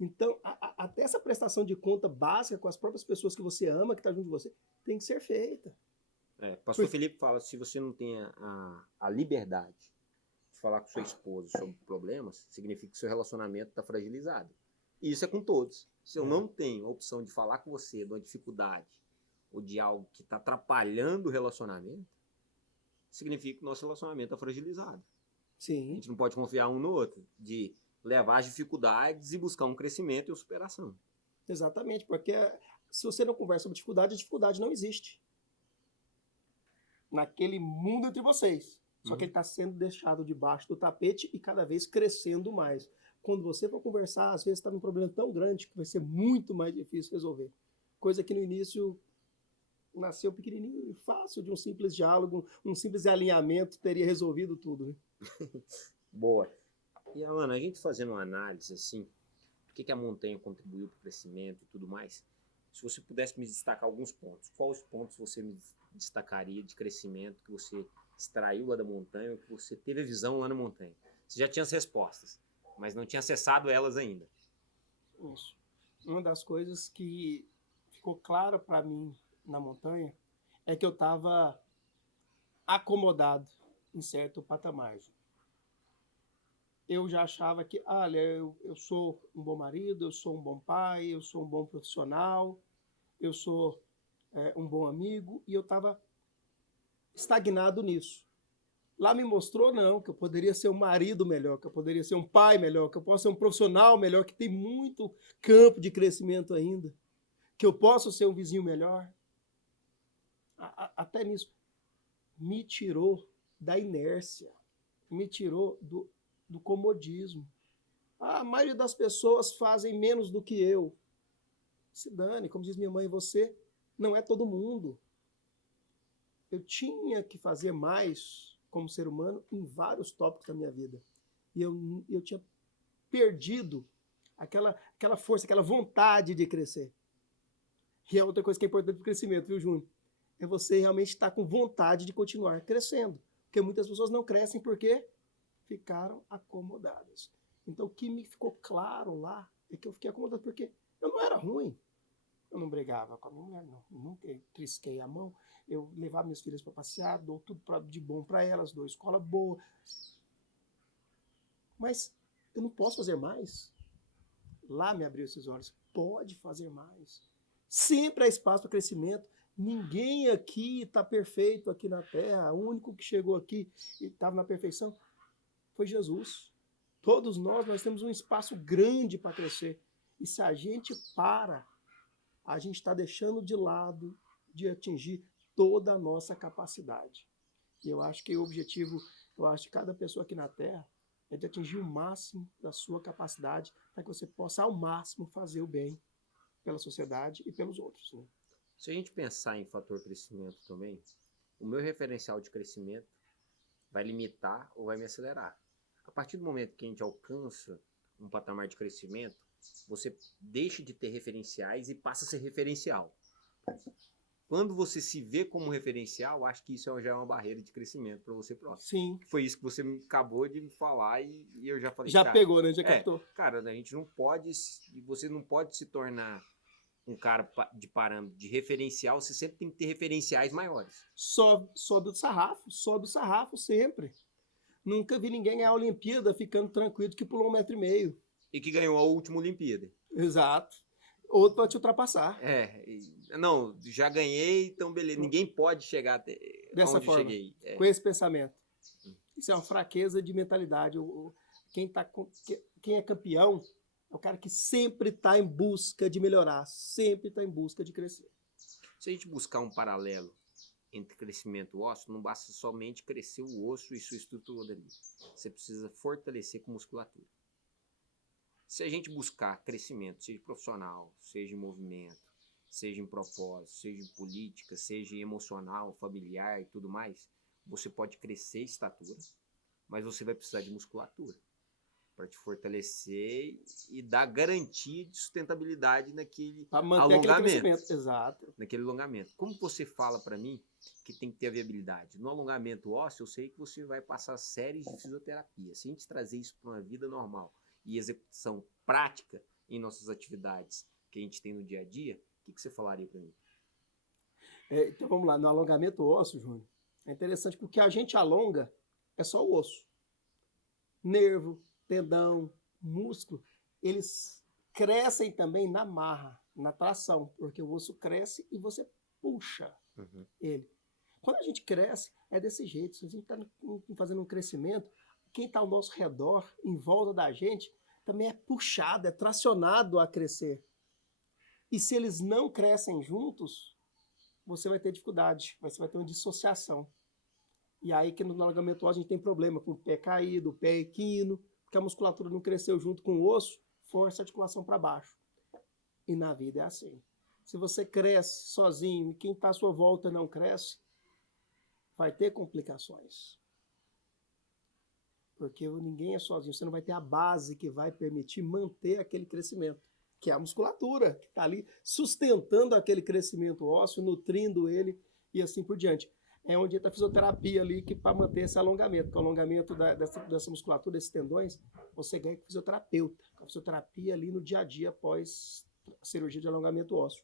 Então, até essa prestação de conta básica com as próprias pessoas que você ama, que estão junto de você, tem que ser feita. Pastor Felipe fala, se você não tem a liberdade de falar com sua esposa sobre problemas, significa que seu relacionamento está fragilizado. E isso é com todos. Se eu não tenho a opção de falar com você de uma dificuldade ou de algo que está atrapalhando o relacionamento, significa que o nosso relacionamento está fragilizado. Sim. A gente não pode confiar um no outro, de levar as dificuldades e buscar um crescimento e uma superação. Exatamente, porque se você não conversa sobre dificuldade, a dificuldade não existe. Naquele mundo entre vocês. Só que ele está sendo deixado debaixo do tapete e cada vez crescendo mais. Quando você for conversar, às vezes está num problema tão grande que vai ser muito mais difícil resolver. Coisa que no início nasceu pequenininho e fácil, de um simples diálogo, um simples alinhamento teria resolvido tudo, né? Boa. E, Alana, a gente fazendo uma análise assim, o que a montanha contribuiu para o crescimento e tudo mais, se você pudesse me destacar alguns pontos, quais pontos você me destacaria de crescimento que você extraiu lá da montanha, que você teve a visão lá na montanha? Você já tinha as respostas, mas não tinha acessado elas ainda. Isso. Uma das coisas que ficou clara para mim na montanha é que eu estava acomodado em certo patamar. Eu já achava que, olha, eu sou um bom marido, eu sou um bom pai, eu sou um bom profissional, eu sou um bom amigo, e eu estava estagnado nisso. Lá me mostrou, não, que eu poderia ser um marido melhor, que eu poderia ser um pai melhor, que eu posso ser um profissional melhor, que tem muito campo de crescimento ainda, que eu posso ser um vizinho melhor. Até nisso. Me tirou da inércia, me tirou do comodismo. A maioria das pessoas fazem menos do que eu. Se dane, como diz minha mãe, você não é todo mundo. Eu tinha que fazer mais como ser humano em vários tópicos da minha vida. E eu tinha perdido aquela força, aquela vontade de crescer. E é outra coisa que é importante para o crescimento, viu, Júnior? É você realmente estar com vontade de continuar crescendo. Porque muitas pessoas não crescem porque ficaram acomodadas. Então, o que me ficou claro lá é que eu fiquei acomodado porque eu não era ruim. Eu não brigava com a minha mulher, não. Eu nunca trisquei a mão. Eu levava minhas filhas para passear, dou tudo de bom para elas, dou escola boa. Mas eu não posso fazer mais. Lá me abriu esses olhos. Pode fazer mais. Sempre há espaço para crescimento. Ninguém aqui está perfeito aqui na Terra. O único que chegou aqui e estava na perfeição foi Jesus. Todos nós temos um espaço grande para crescer. E se a gente a gente está deixando de lado de atingir toda a nossa capacidade. E eu acho que o objetivo, de cada pessoa aqui na Terra é de atingir o máximo da sua capacidade para que você possa ao máximo fazer o bem pela sociedade e pelos outros, né? Se a gente pensar em fator crescimento também, o meu referencial de crescimento vai limitar ou vai me acelerar. A partir do momento que a gente alcança um patamar de crescimento, você deixa de ter referenciais e passa a ser referencial. Quando você se vê como referencial, acho que isso já é uma barreira de crescimento para você próprio. Sim. Foi isso que você acabou de me falar e eu já falei. Já pegou, né? Já captou. Cara, a gente não pode, você não pode se tornar um cara de parâmetro, de referencial, você sempre tem que ter referenciais maiores. Sobe o sarrafo sempre. Nunca vi ninguém ganhar a Olimpíada ficando tranquilo que pulou 1,5 m. E que ganhou a última Olimpíada. Exato. Outro vai te ultrapassar. Não, já ganhei, então beleza. Ninguém pode chegar até Dessa onde eu forma, cheguei. com esse pensamento. Isso é uma fraqueza de mentalidade. Quem é campeão é o cara que sempre está em busca de melhorar, sempre está em busca de crescer. Se a gente buscar um paralelo entre crescimento ósseo, não basta somente crescer o osso e sua estrutura dali. Você precisa fortalecer com musculatura. Se a gente buscar crescimento, seja profissional, seja em movimento, seja em propósito, seja em política, seja em emocional, familiar e tudo mais, você pode crescer em estatura, mas você vai precisar de musculatura para te fortalecer e dar garantia de sustentabilidade naquele alongamento. Exato. Naquele alongamento. Como você fala para mim que tem que ter a viabilidade? No alongamento ósseo, eu sei que você vai passar séries de fisioterapia. Se a gente trazer isso para uma vida normal e execução prática em nossas atividades que a gente tem no dia a dia, o que você falaria para mim? Então vamos lá, no alongamento ósseo, Júnior, é interessante porque a gente alonga é só o osso. Nervo, tendão, músculo, eles crescem também na marra, na tração, porque o osso cresce e você puxa ele. Quando a gente cresce, é desse jeito. Se a gente está fazendo um crescimento, quem está ao nosso redor, em volta da gente, também é puxado, é tracionado a crescer. E se eles não crescem juntos, você vai ter dificuldade, você vai ter uma dissociação. E aí que no alongamento ósseo a gente tem problema com o pé caído, o pé equino, porque a musculatura não cresceu junto com o osso, força a articulação para baixo. E na vida é assim. Se você cresce sozinho e quem está à sua volta não cresce, vai ter complicações. Porque ninguém é sozinho. Você não vai ter a base que vai permitir manter aquele crescimento, que é a musculatura, que está ali sustentando aquele crescimento ósseo, nutrindo ele e assim por diante. É onde entra a fisioterapia ali para manter esse alongamento. Que o alongamento dessa musculatura, desses tendões, você ganha com fisioterapeuta. Com a fisioterapia ali no dia a dia após a cirurgia de alongamento ósseo.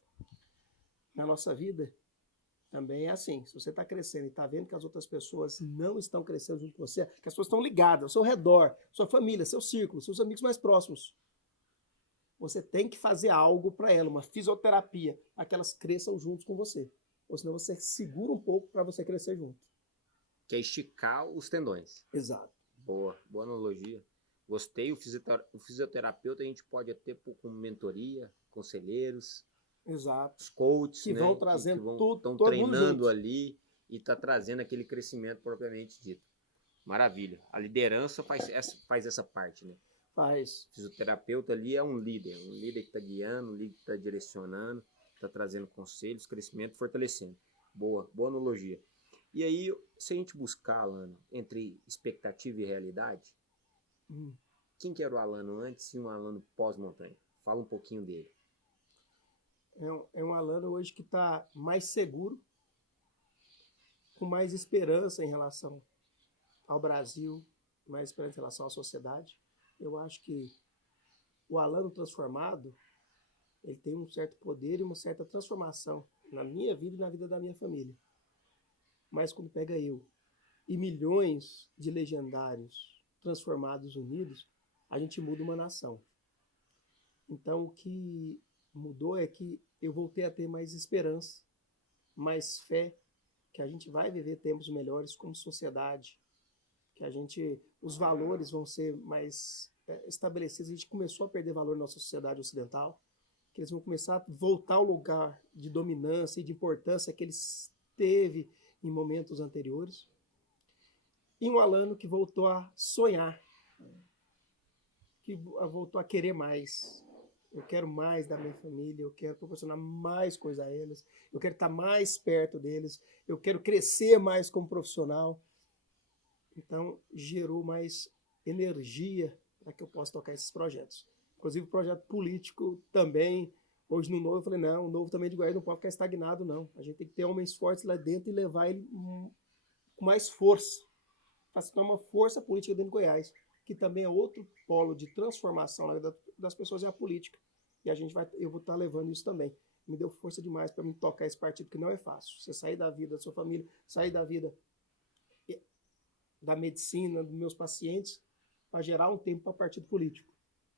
Na nossa vida, também é assim. Se você está crescendo e está vendo que as outras pessoas não estão crescendo junto com você, que as pessoas estão ligadas ao seu redor, sua família, seu círculo, seus amigos mais próximos, você tem que fazer algo para ela, uma fisioterapia, para que elas cresçam juntos com você. Ou senão você segura um pouco para você crescer junto. Que é esticar os tendões. Exato. Boa analogia. Gostei. O fisioterapeuta a gente pode ter com mentoria, conselheiros. Exato. Os coaches, que vão trazendo tudo, estão treinando ali e tá trazendo aquele crescimento propriamente dito. Maravilha. A liderança faz essa parte, né? Faz. O fisioterapeuta ali é um líder que está guiando, um líder que está direcionando, está trazendo conselhos, crescimento, fortalecendo. Boa analogia. E aí, se a gente buscar, Alano, entre expectativa e realidade, quem que era o Alano antes e um Alano pós-montanha? Fala um pouquinho dele. É um Alano hoje que está mais seguro, com mais esperança em relação ao Brasil, mais esperança em relação à sociedade. Eu acho que o Alano transformado, ele tem um certo poder e uma certa transformação na minha vida e na vida da minha família. Mas quando pega eu e milhões de legendários transformados, unidos, a gente muda uma nação. Então o que mudou é que eu voltei a ter mais esperança, mais fé, que a gente vai viver tempos melhores como sociedade, que os valores vão ser mais estabelecidos. A gente começou a perder valor na nossa sociedade ocidental, que eles vão começar a voltar ao lugar de dominância e de importância que eles teve em momentos anteriores. E um Alano que voltou a sonhar, que voltou a querer mais. Eu quero mais da minha família, eu quero proporcionar mais coisa a eles, eu quero estar mais perto deles, eu quero crescer mais como profissional. Então, gerou mais energia para que eu possa tocar esses projetos. Inclusive, o projeto político também, hoje no Novo, eu falei, não, o Novo também de Goiás não pode ficar estagnado, não. A gente tem que ter homens fortes lá dentro e levar ele com mais força, para se tornar uma força política dentro de Goiás, que também é outro polo de transformação na vida das pessoas, é a política. E eu vou estar levando isso também. Me deu força demais para me tocar esse partido, que não é fácil. Você sair da vida da sua família, sair da vida da medicina, dos meus pacientes, para gerar um tempo para partido político.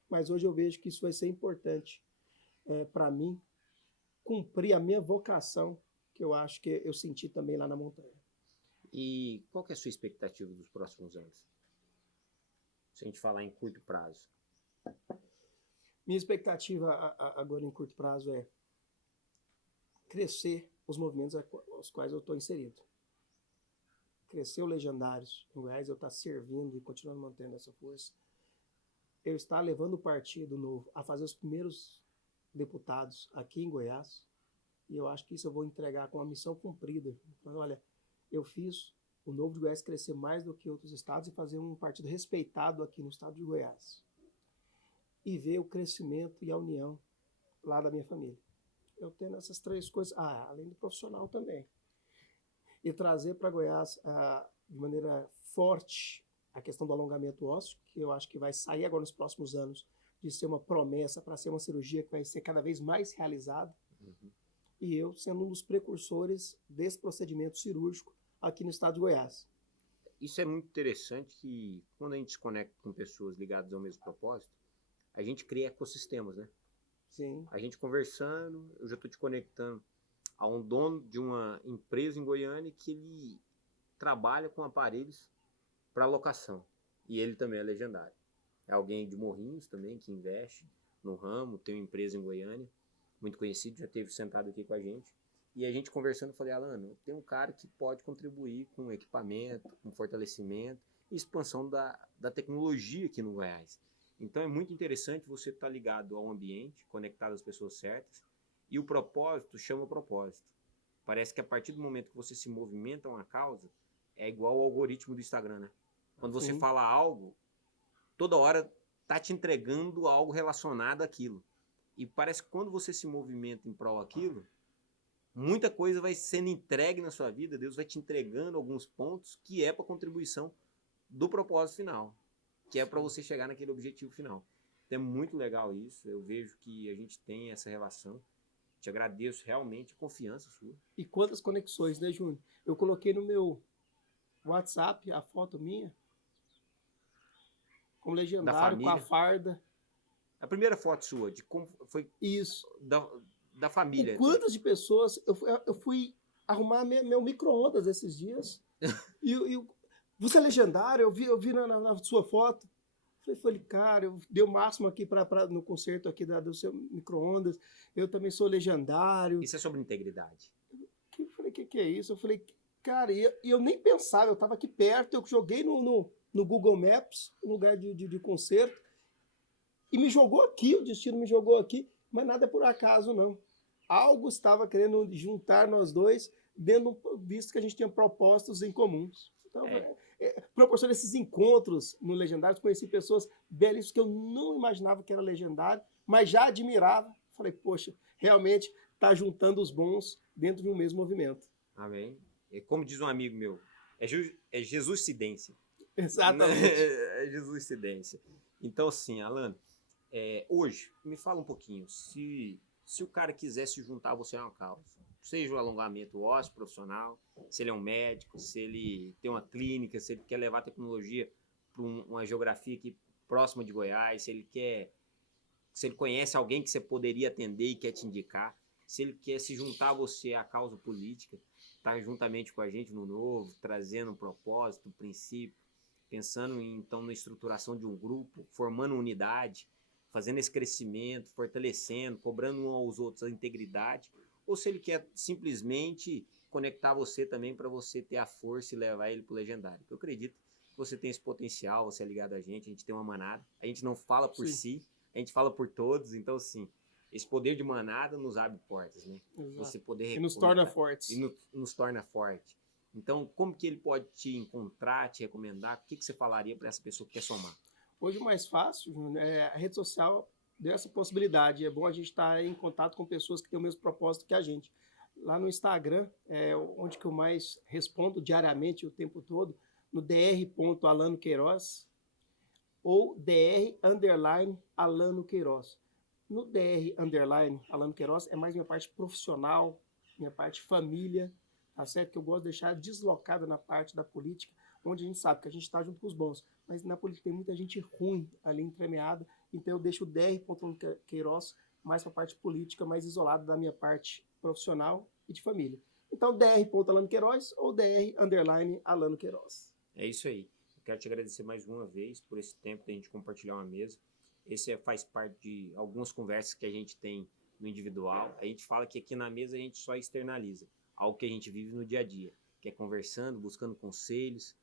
Mas hoje eu vejo que isso vai ser importante para mim cumprir a minha vocação, que eu acho que eu senti também lá na montanha. E qual que é a sua expectativa dos próximos anos? Se a gente falar em curto prazo. Minha expectativa agora em curto prazo é crescer os movimentos aos quais eu estou inserido. Crescer o Legendários em Goiás, eu estar servindo e continuando mantendo essa força. Eu estar levando o Partido Novo a fazer os primeiros deputados aqui em Goiás. E eu acho que isso eu vou entregar com a missão cumprida. Olha, eu fiz o Novo de Goiás crescer mais do que outros estados e fazer um partido respeitado aqui no estado de Goiás. E ver o crescimento e a união lá da minha família. Eu tendo essas três coisas, além do profissional também. E trazer para Goiás de maneira forte a questão do alongamento ósseo, que eu acho que vai sair agora nos próximos anos de ser uma promessa para ser uma cirurgia que vai ser cada vez mais realizada. Uhum. E eu sendo um dos precursores desse procedimento cirúrgico aqui no estado de Goiás. Isso é muito interessante que quando a gente se conecta com pessoas ligadas ao mesmo propósito, a gente cria ecossistemas, né? Sim. A gente conversando, eu já estou te conectando a um dono de uma empresa em Goiânia que ele trabalha com aparelhos para locação. E ele também é legendário. É alguém de Morrinhos também que investe no ramo, tem uma empresa em Goiânia, muito conhecido, já esteve sentado aqui com a gente. E a gente conversando, eu falei, Alano, tem um cara que pode contribuir com equipamento, com fortalecimento e expansão da tecnologia aqui no Goiás. Então é muito interessante você estar ligado ao ambiente, conectado às pessoas certas, e o propósito chama o propósito. Parece que a partir do momento que você se movimenta a uma causa, é igual ao algoritmo do Instagram, né? Quando você Sim. fala algo, toda hora tá te entregando algo relacionado àquilo. E parece que quando você se movimenta em prol daquilo, muita coisa vai sendo entregue na sua vida, Deus vai te entregando alguns pontos que é para contribuição do propósito final, que é para você chegar naquele objetivo final. Então é muito legal isso, eu vejo que a gente tem essa relação. Te agradeço realmente a confiança sua. E quantas conexões, né, Júnior? Eu coloquei no meu WhatsApp a foto minha, com o Da legendário, com a família. farda. A primeira foto sua, de como foi Isso. da família. E quantas de pessoas... Eu fui arrumar meu micro-ondas esses dias. e você é legendário, eu vi na sua foto. Falei, cara, eu dei o máximo aqui no concerto aqui do seu micro-ondas. Eu também sou legendário. Isso é sobre integridade. Eu falei, que é isso? Eu falei, cara, e eu nem pensava, eu estava aqui perto, eu joguei no Google Maps, no lugar de concerto, e me jogou aqui, o destino me jogou aqui, mas nada é por acaso, não. Algo estava querendo juntar nós dois, visto que a gente tinha propósitos em comuns. Então, proporciona esses encontros no Legendário, conheci pessoas belíssimas que eu não imaginava que era legendário, mas já admirava. Falei, poxa, realmente está juntando os bons dentro de um mesmo movimento. Amém. E como diz um amigo meu, é Jesus-cidência. Exatamente. É Jesus-cidência. Então, assim, Alano, hoje, me fala um pouquinho, se o cara quiser se juntar a você a uma causa, seja o alongamento ósseo profissional, se ele é um médico, se ele tem uma clínica, se ele quer levar a tecnologia para uma geografia aqui próxima de Goiás, se ele conhece alguém que você poderia atender e quer te indicar, se ele quer se juntar a você à causa política, estar juntamente com a gente no Novo, trazendo um propósito, um princípio, pensando então na estruturação de um grupo, formando unidade, fazendo esse crescimento, fortalecendo, cobrando uns aos outros a integridade, ou se ele quer simplesmente conectar você também para você ter a força e levar ele para o legendário. Eu acredito que você tem esse potencial, você é ligado a gente tem uma manada, a gente não fala por si, a gente fala por todos, então assim, esse poder de manada nos abre portas, né? Exato. Você poder e nos torna fortes. E nos torna forte. Então, como que ele pode te encontrar, te recomendar? O que você falaria para essa pessoa que quer somar? Hoje o mais fácil, a rede social deu essa possibilidade. É bom a gente estar em contato com pessoas que têm o mesmo propósito que a gente. Lá no Instagram, onde que eu mais respondo diariamente o tempo todo, no dr.alano Queiroz ou dr_Alano Queiroz. No dr_Alano Queiroz é mais minha parte profissional, minha parte família, tá certo? Que eu gosto de deixar deslocada na parte da política, onde a gente sabe que a gente está junto com os bons. Mas na política tem muita gente ruim ali entremeada, então eu deixo o Dr. Queiroz mais para a parte política, mais isolado da minha parte profissional e de família. Então, Dr. Alano Queiroz ou Dr. Alano Queiroz. É isso aí. Eu quero te agradecer mais uma vez por esse tempo da gente compartilhar uma mesa. Esse faz parte de algumas conversas que a gente tem no individual. A gente fala que aqui na mesa a gente só externaliza algo que a gente vive no dia a dia, que é conversando, buscando conselhos,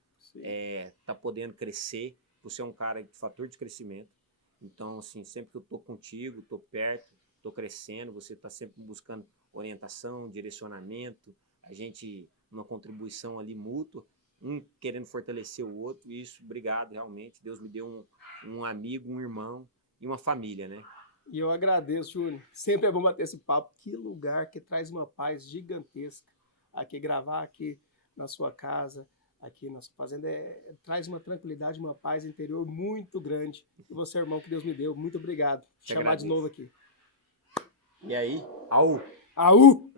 tá podendo crescer. Você é um cara de fator de crescimento. Então, assim, sempre que eu tô contigo, tô perto, tô crescendo, você tá sempre buscando orientação, direcionamento, a gente, uma contribuição ali mútua, um querendo fortalecer o outro, e isso, obrigado, realmente. Deus me deu um amigo, um irmão e uma família, né? E eu agradeço, Júnior. Sempre é bom bater esse papo. Que lugar que traz uma paz gigantesca. Aqui, gravar aqui na sua casa, aqui na sua fazenda, traz uma tranquilidade, uma paz interior muito grande. E você, irmão, que Deus me deu. Muito obrigado. Chamar de novo aqui. E aí, au! Aú!